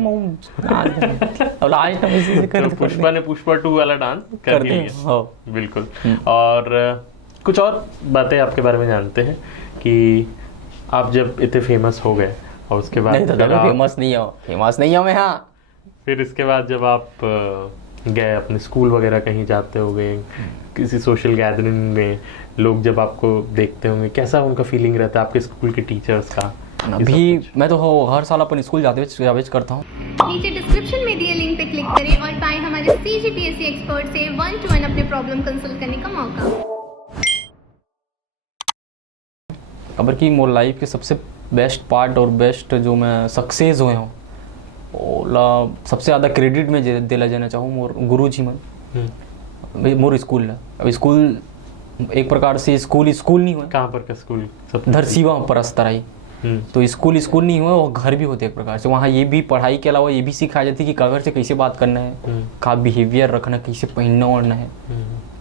अब आज तो इसी से तो पुष्पा ने पुष्पा 2 वाला डांस कर करते ही हैं, लिया। हाँ। बिल्कुल। और कुछ और बातें आपके बारे में जानते हैं कि आप जब इतने फेमस हो गए और उसके बाद नहीं फिर आप- फेमस नहीं हो मैं। हाँ, फिर इसके बाद जब आप गए अपने स्कूल वगैरह कहीं जाते होंगे, किसी सोशल गैदरिंग में लोग जब आपको देखते होंगे, कैसा उनका फीलिंग रहता है आपके स्कूल के टीचर्स का? अभी मैं तो हर साल अपन स्कूल जाते करता हूँ। नीचे डिस्क्रिप्शन में दिए लिंक पे क्लिक करें और पाएं हमारे CGPSC एक्सपर्ट से 1-to-1 अपने प्रॉब्लम कंसल्ट करने का मौका। खबर की मोर लाइफ के सबसे बेस्ट पार्ट और बेस्ट जो मैं सक्सेस हुए हूँ, ओला सबसे ज़्यादा क्रेडिट में दिला जाना चाहूँ मोर गुरु जी मन। मोर स्कूल है, अब स्कूल एक प्रकार से स्कूल नहीं हुआ, कहाँ पर का स्कूल? धरसीवा परस्तराई। तो स्कूल नहीं हुआ, वो घर भी होते एक प्रकार से। वहाँ ये भी पढ़ाई के अलावा ये भी सिखाई जाती है कि कागज से कैसे बात करना है, का बिहेवियर रखना, कैसे पहनना ओढ़ना है,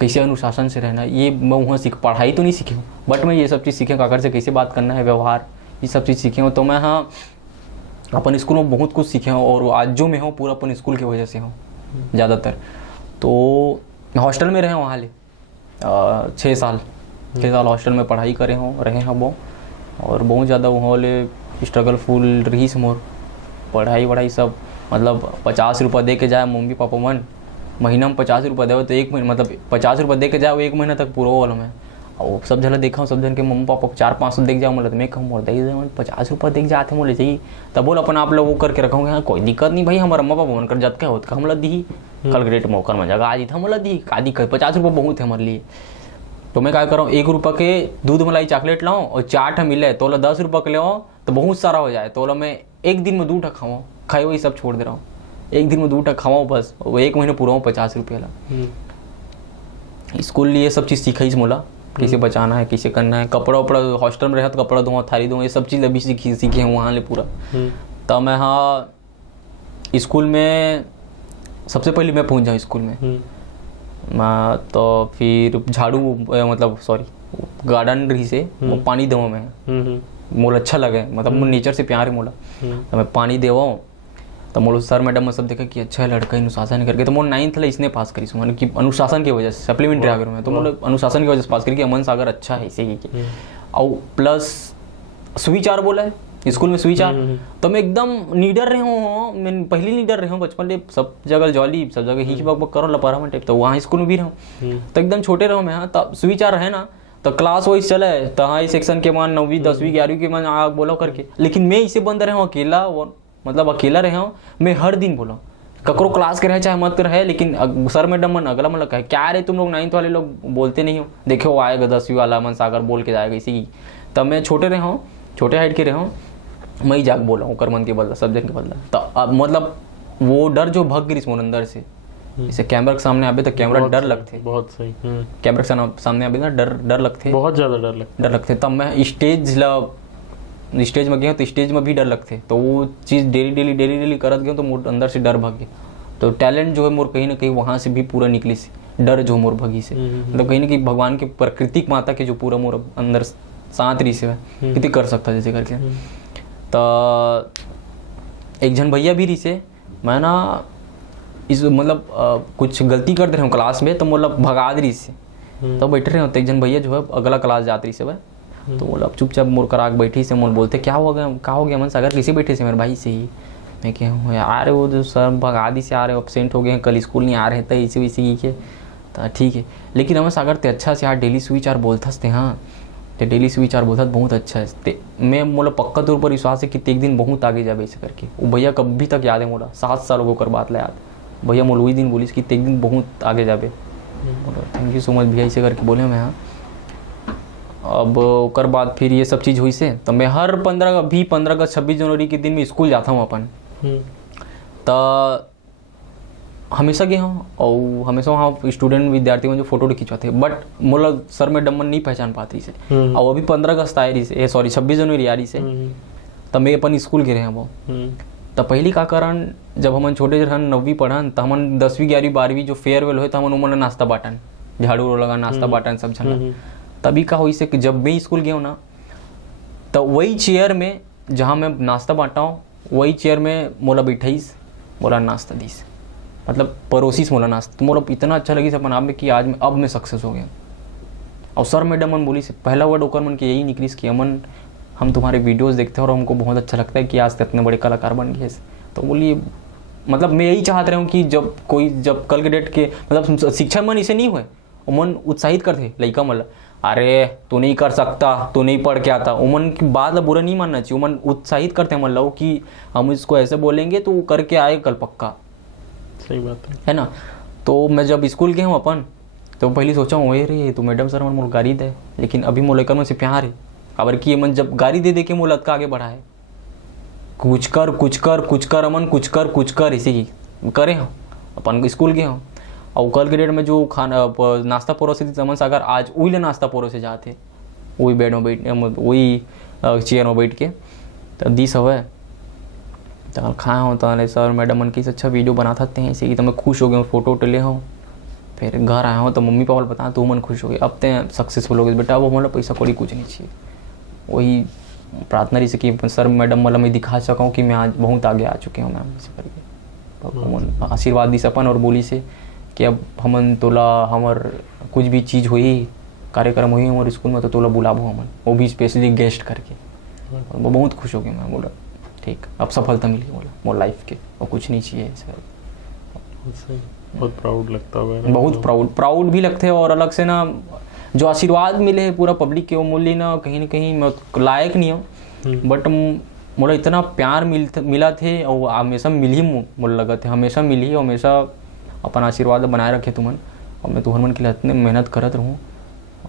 कैसे अनुशासन से रहना है। ये मैं वहाँ पढ़ाई तो नहीं सीखी हूँ, बट मैं ये सब चीज़ सीखे, कागज से कैसे बात करना है, व्यवहार, ये सब चीज़ सीखे हूँ। तो मैं हाँ अपन स्कूल में बहुत कुछ सीखे हूँ, और आज जो मैं हूँ पूरा अपन स्कूल की वजह से हूँ ज़्यादातर। तो हॉस्टल में रहे वहाँ ले 6 साल हॉस्टल में पढ़ाई करे हों, रहे हैं वो, और बहुत ज़्यादा वहाँ ले स्ट्रगल फुल रही से मोर पढ़ाई सब। मतलब 50 रुपये दे के जाए मम्मी पापा मन, महीना में 50 रुपये दे तो 1 महीना, मतलब 50 रुपये दे के जाओ 1 महीना तक पूरा वाला में। और सब जगह देखा हूँ, सब जन के मम्मी पापा 400-500 देख जाओ, मतलब मैं कहूँ मोर दे 50 रुपये देख जाते मोले चाहिए, तब बोल अपन आप लोग वो करके रखोगे। हाँ कोई दिक्कत नहीं भाई, हमारा अम्मा पापा मन कर जात क्या होता हमला दी, कल ग्रेट मौका में जगह आज था हमला दी, का दिक्कत, 50 रुपये बहुत है हमारे लिए। तो मैं क्या करूँ, 1 रुपये के दूध मलाई चॉकलेट लाऊँ और 4 मिले तो 10 रुपये के ले तो बहुत सारा हो जाए। तो मैं 1 दिन में 2 खाऊँ, खाए वही सब छोड़ दे रहा हूँ, 1 दिन में 2 खाऊँ बस, वो 1 महीने पूरा हूँ 50 रुपये ला। स्कूल लिए सब चीज़ सीखा ही मोला, कैसे बचाना है, कैसे करना है, कपड़ा उपड़ा हॉस्टल में रहा तो कपड़ा धोआ, थाली धोआ, ये सब चीज़ अभी सीखे हैं वहाँ ले पूरा। तब मैं हाँ स्कूल में सबसे पहले मैं पहुँच जाऊँ स्कूल में, मैं तो फिर झाड़ू मतलब सॉरी गार्डन रही से वो पानी देवा मैं, मोला अच्छा लगे, मतलब मुझे नेचर से प्यार है मोला। तो मैं पानी देवा तो मोल सर मैडम में सब देखा कि अच्छा है लड़का अनुशासन करके, तो मोल 9th ला इसने पास करी मैंने कि अनुशासन की वजह से सप्लीमेंट्री आ गया मैं, तो मोल अनुशासन की वजह से पास करी कि अमन सागर अच्छा है इसे की। और प्लस सुविचार बोला है स्कूल में सुविचार, तो मैं एकदम नीडर रहे हूँ, मैं पहले नीडर रहे हूँ बचपन ले, सब जगह जॉली सब जगह ही बक करो लपरा में टाइप, तो वहाँ स्कूल में भी रहूँ तो एकदम छोटे रहो मैं। हाँ तब सुविचार है ना, तो क्लास वाइज चले तो हाँ सेक्शन के मान 9वीं 10वीं 11वीं के मान आ बोलो करके, लेकिन मैं इसे बंद रहे हूँ अकेला, मतलब अकेला रहे हूँ मैं हर दिन बोला ककरो क्लास के रहे चाहे मत रहे, लेकिन सर मैडम मन अगला मतलब कहे क्या रे तुम लोग 9th वाले लोग बोलते नहीं हो, देखो आएगा 10वीं वाला अमन सागर बोल के जाएगा इसी की। तब मैं छोटे रहे हूँ, छोटे हाइट के रहे हूँ, मैं ही जाग बोला हूँ कर मन के बदला सब जन के बदला। तो अब मतलब वो डर जो भग गई मोर अंदर से, जैसे कैमरा के सामने आवे तो कैमरा डर लगते, बहुत सही। कैमरा के सामने आवे ना डर लगते, बहुत ज्यादा डर लगते। तब मैं स्टेज में गया तो स्टेज में भी डर लगते, तो वो चीज़ डेली करत गया तो मोर अंदर से डर भाग गया। तो टैलेंट जो है मोर कहीं ना कहीं वहाँ से भी पूरा निकली से, डर जो मोर भगी से, मतलब कहीं ना कहीं भगवान के प्राकृतिक माता के जो पूरा मोर अंदर शांत रही से है कितनी कर सकता जैसे करके। तो एक जन भैया भी रही से, मैं ना इस मतलब कुछ गलती कर दे रहे हूँ क्लास में, तो मतलब भगा दे रही से, तो बैठे रहे होते एक जन भैया जो है अगला क्लास जाती रही से वह, तो बोला चुपचाप मोर कराक बैठी से, मोल बोलते क्या हो गया मन सागर कैसे बैठे से मेरे भाई से ही। मैं क्या हूँ यार वो जो सर भगा दी से आ रहे एबसेंट हो गए हैं, कल स्कूल नहीं आ रहे थे इसी वैसे के, तो ठीक है। लेकिन अमन सागर ते अच्छा से यार डेली सुविचार बोलथस थे, हाँ तो डेली सुविचार बोलता बहुत अच्छा है ते, मैं मोला पक्का तौर पर विश्वास है कि एक दिन बहुत आगे जाए ऐसे करके। वो भैया कभी तक याद है मोला, 7 साल होकर बात ला याद, भैया मोल वही दिन बोलिस कि एक दिन बहुत आगे जाबे। बोला थैंक यू सो मच भैया, ऐसे करके बोले मैं। हाँ अब ओकर बाद फिर ये सब चीज़ हुई से तो मैं हर 15 अगस्त 26 जनवरी के दिन में स्कूल जाता हूँ अपन। तो हमेशा गए हूँ और हमेशा वहाँ स्टूडेंट विद्यार्थी जो फोटो खिंचवाते, बट मोला सर मैडम मन नहीं पहचान पाती से। और अभी 15 अगस्त आ रही से, सॉरी 26 जनवरी आ रही से, तब मैं अपन स्कूल गिरे हैं वो। तो पहली का कारण जब हमन छोटे रहन 9वीं पढ़न तो हमन 10वीं 11वीं 12वीं जो फेयरवेल हुए तो हमन उमन नाश्ता बाटन, झाड़ू लगा नाश्ता बाटन सब झन। तभी का हुई से कि जब मैं स्कूल गया हूँ ना तो वही चेयर में जहाँ मैं नाश्ता बांटा हूँ वही चेयर में मोला बैठाईस, मोला नाश्ता दीस, मतलब परोसीस मोला नाश्ता। तो मोला इतना अच्छा लगी अपन आप में कि आज अब मैं सक्सेस हो गया। और सर मैडम मन बोली से पहला वर्ड ओकर मन के यही निकलिस कि अमन हम तुम्हारे वीडियोस देखते हैं और हमको बहुत अच्छा लगता है कि आज तक इतने बड़े कलाकार बन गए। तो बोलिए मतलब मैं यही चाहता रहा हूँ कि जब कल के डेट के मतलब शिक्षा मन इसे नहीं हुए, मन उत्साहित करते लड़का मतलब अरे तू नहीं कर सकता, तू नहीं पढ़ के आता, उमन की बात बुरा नहीं मानना चाहिए। उमन उत्साहित करते हैं मतलब कि हम इसको ऐसे बोलेंगे तो करके आए कल पक्का। सही बात है ना। तो मैं जब स्कूल गया हूँ अपन तो पहले सोचा हूँ रे तो मैडम सर मोल गाड़ी दे, लेकिन अभी मोल लेकर मुझसे प्यार है। खबर कि मन जब गाड़ी दे के मोल का आगे बढ़ाए कुछ कर अमन कुछ कर इसी की करे हम अपन स्कूल गए हम। और कल के डेट में जो खाना नाश्ता परोसे थे समन सागर आज वही नाश्ता परोसे जाते, वही बेड में बैठ वही चेयर में बैठ के तो दिस हवे तो खाए हो तो सर मैडम मन की अच्छा वीडियो बना सकते हैं इसी की। तो मैं खुश हो गया, फोटो उठे ले हूँ। फिर घर आया हूँ तो मम्मी पापा बता तो मन खुश हो गए, अब तो सक्सेसफुल हो गए बेटा। अब हमारा पैसा कौड़ी कुछ नहीं चाहिए, वही प्रार्थना रही से कि सर मैडम मतलब मैं दिखा सका हूँ कि मैं आज बहुत आगे आ चुके हूँ मैम, इसे करके आशीर्वाद दी सपन और बोली से कि अब हमन तोला हमार कुछ भी चीज़ हुई कार्यक्रम हुई हमारे स्कूल में तो तोला बुलाबो हमन, वो भी स्पेशली गेस्ट करके। वो बहुत खुश हो गए। मैं बोला ठीक अब सफलता मिली बोला मोर लाइफ के और कुछ नहीं चाहिए सर। बहुत प्राउड लगता होगा, बहुत प्राउड भी लगते हैं। और अलग से ना जो आशीर्वाद मिले है पूरा पब्लिक के वो मूल्य ना कहीं मैं लायक नहीं हूँ, बट मोला इतना प्यार मिला थे और हमेशा मिल ही मोला लगा थे हमेशा मिली, हमेशा अपन आशीर्वाद बनाए रखे तुमन। और मैं तुहर मन के लिए इतने मेहनत करत रहूँ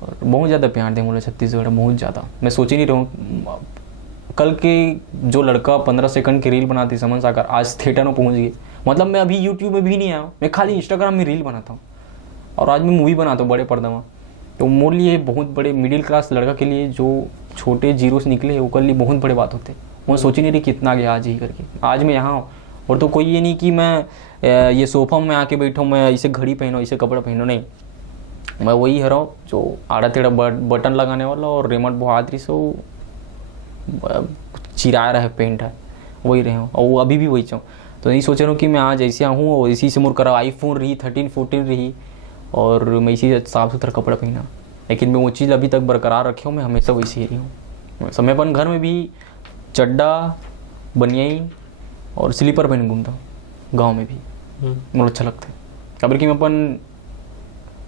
और बहुत ज़्यादा प्यार दे मोला छत्तीसगढ़, बहुत ज़्यादा। मैं सोच ही नहीं रहूँ कल के जो लड़का 15 सेकंड की रील बनाती समन सागर आज थिएटर में पहुँच गई। मतलब मैं अभी यूट्यूब में भी नहीं आया हूँ, मैं खाली इंस्टाग्राम में रील बनाता हूँ और आज मैं मूवी बनाता हूँ बड़े पर्दा में। तो मोर लिए बहुत बड़े मिडिल क्लास लड़का के लिए जो छोटे जीरो से निकले वो कल लिए बहुत बड़े बात होते। मैं सोच ही नहीं रही कितना आगे आज ही करके आज मैं यहाँ हूँ। और तो कोई ये नहीं कि मैं ये सोफा में आके बैठा मैं इसे घड़ी पहनो इसे कपड़ा पहनो, नहीं। मैं वही है रहा जो आड़ा टेढ़ा बटन लगाने वाला और रिमोट बहुत रही सो चिराया रहे पेंट है वही रहे हूँ और वो अभी भी वही चाहूँ। तो यही सोच रहा हूँ कि मैं आज ऐसे हूँ और इसी से मोर करा आईफोन रही 13 14 रही और मैं इसी साफ सुथरा कपड़ा पहना, लेकिन मैं वो चीज़ अभी तक बरकरार रखे हूँ। मैं हमेशा वैसे ही रही हूँ। समय अपन घर में भी चड्डा बनियाई और स्लीपर पहन घूमता हूँ, गाँव में भी मुझे अच्छा लगता है। खबर कि मैं अपन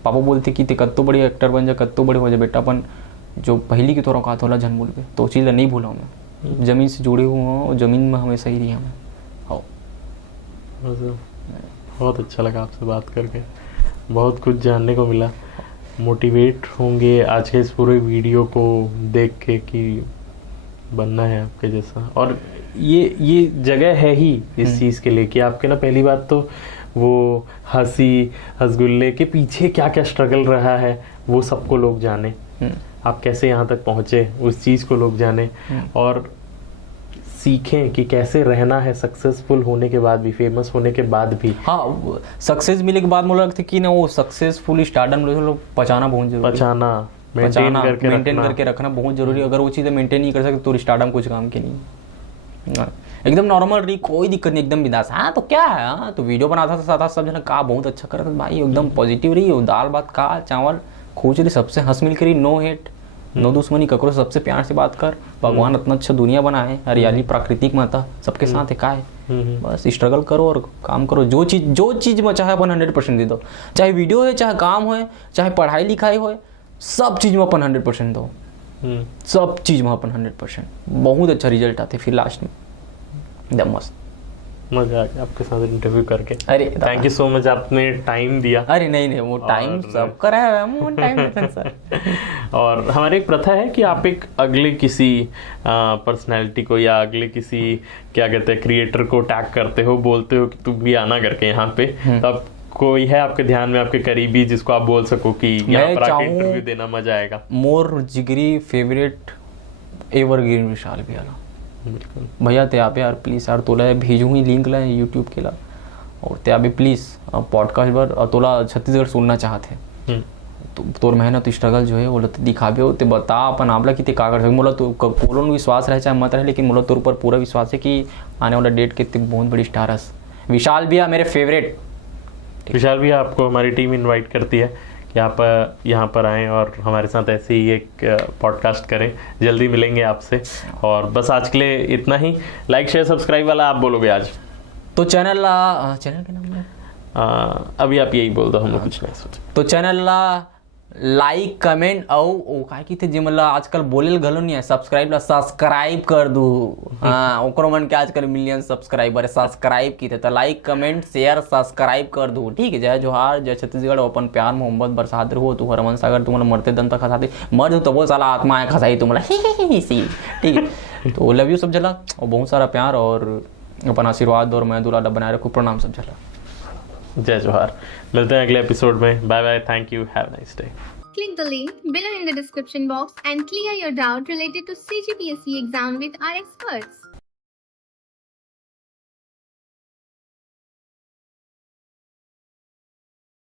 पापा बोलते कि ते कत्तो बड़े एक्टर बन जा कत्तो बड़े हो जा बेटा, अपन जो पहली की तोरा औकात होला जन बोल पे तो चीज़ नहीं भूला हूँ मैं। ज़मीन से जुड़े हुए हूँ और ज़मीन में हमेशा ही रही मैं। हाँ बहुत अच्छा लगा आपसे बात करके, बहुत कुछ जानने को मिला। मोटिवेट होंगे आज के इस पूरे वीडियो को देख के कि बनना है आपके जैसा। और ये जगह है ही इस चीज़ के लिए कि आपके ना पहली बात तो वो हंसी हंसगुल्ले के पीछे क्या क्या स्ट्रगल रहा है वो सबको लोग जाने, आप कैसे यहाँ तक पहुँचे उस चीज़ को लोग जाने और सीखें कि कैसे रहना है सक्सेसफुल होने के बाद भी, फेमस होने के बाद भी। हाँ सक्सेस मिलने के बाद मुझे लगता है कि ना वो सक्सेसफुल स्टार्डम लोग पचाना बहुत जरूरी, मेंटेन करके रखना बहुत जरूरी। अगर वो चीज़ें मेंटेन नहीं कर सकते तो स्टार्डम कुछ काम के नहीं। एकदम नॉर्मल रही, कोई दिक्कत नहीं, एकदम बिंदास। हाँ तो क्या है, हाँ तो वीडियो बनाता था साथ सब जना का बहुत अच्छा कर रहा था भाई, एकदम पॉजिटिव रही, दाल भात का चावल खोज रही, सबसे हंस मिल करी, नो हेट नो दुश्मनी, ककरो सबसे प्यार से बात कर। भगवान इतना अच्छा दुनिया बनाए, हरियाली प्राकृतिक माता सबके साथ है, का है बस स्ट्रगल करो और काम करो। जो चीज़ में चाहे अपन 100% दे दो, चाहे वीडियो है चाहे काम हो चाहे पढ़ाई लिखाई हो, सब चीज़ में अपन 100% दो, सब चीज़ में अपन 100%। बहुत अच्छा रिजल्ट आते फिर लास्ट में एकदम मस्त। मजा आ गया आपके साथ इंटरव्यू करके। अरे थैंक यू सो मच, आपने टाइम दिया। अरे नहीं वो टाइम सब करा है, वो टाइम देते हैं सर। और हमारी एक प्रथा है कि आप एक अगले किसी पर्सनैलिटी को या अगले किसी क्या कहते हैं क्रिएटर को टैग करते हो, बोलते हो कि तुम भी आना करके यहाँ पे। तो अब कोई है आपके ध्यान में, आपके करीबी, जिसको आप बोल सको कि यहाँ पर आके इंटरव्यू देना, मजा आएगा? मोर जिगरी फेवरेट एवरग्रीन विशाल भैया भैया ते आप यार प्लीज यार तोला भेजू ही लिंक ला यूट्यूब के ला, और ते आप प्लीज पॉडकास्ट पर तोला छत्तीसगढ़ सुनना चाहते हैं तो तोर मेहनत स्ट्रगल जो है वो दिखाबे हो, ते बता अपन आपला कि ते का कर सके। मोला तो कोलोन विश्वास रहे चाहे मत रहे, लेकिन मोला तोर ऊपर पूरा विश्वास है कि आने वाला डेट के ते बहुत बड़ी स्टार है। विशाल भैया मेरे फेवरेट। विशाल भैया आपको हमारी टीम इनवाइट करती है कि आप यहाँ पर आएँ और हमारे साथ ऐसे ही एक पॉडकास्ट करें। जल्दी मिलेंगे आपसे, और बस आज के लिए इतना ही। लाइक शेयर सब्सक्राइब वाला आप बोलोगे आज? तो चैनल के नाम है अभी आप यही बोल दो, हम लोग कुछ नहीं सोचे। तो चैनल ला लाइक कमेंट और काय की थे जिमला आजकल बोलेल घलो नहीं है, सब्सक्राइब कर दू। हाँ ओकरो मन के आजकल मिलियन सब्सक्राइबर है, सब्सक्राइब की थे तो लाइक कमेंट शेयर सब्सक्राइब कर दू। ठीक है, जय जोहार, जय छत्तीसगढ़। अपन प्यार मोहब्बत बरसात रहो। तू हरमन सागर तुम्हारा मरते दम तक खसाते मर दू तो वो साला आत्मा है खसाई तुम्हारा सी। ठीक है, तो लव यू सब जला, और बहुत सारा प्यार और अपन आशीर्वाद और मैं दुलाला बनाए रखूँ। प्रणाम सब जला, जय जोहार। मिलते हैं अगले एपिसोड में। Bye bye, thank you, have a nice day. Click the link below in the description box and clear your doubt related to CGPSC exam with our experts.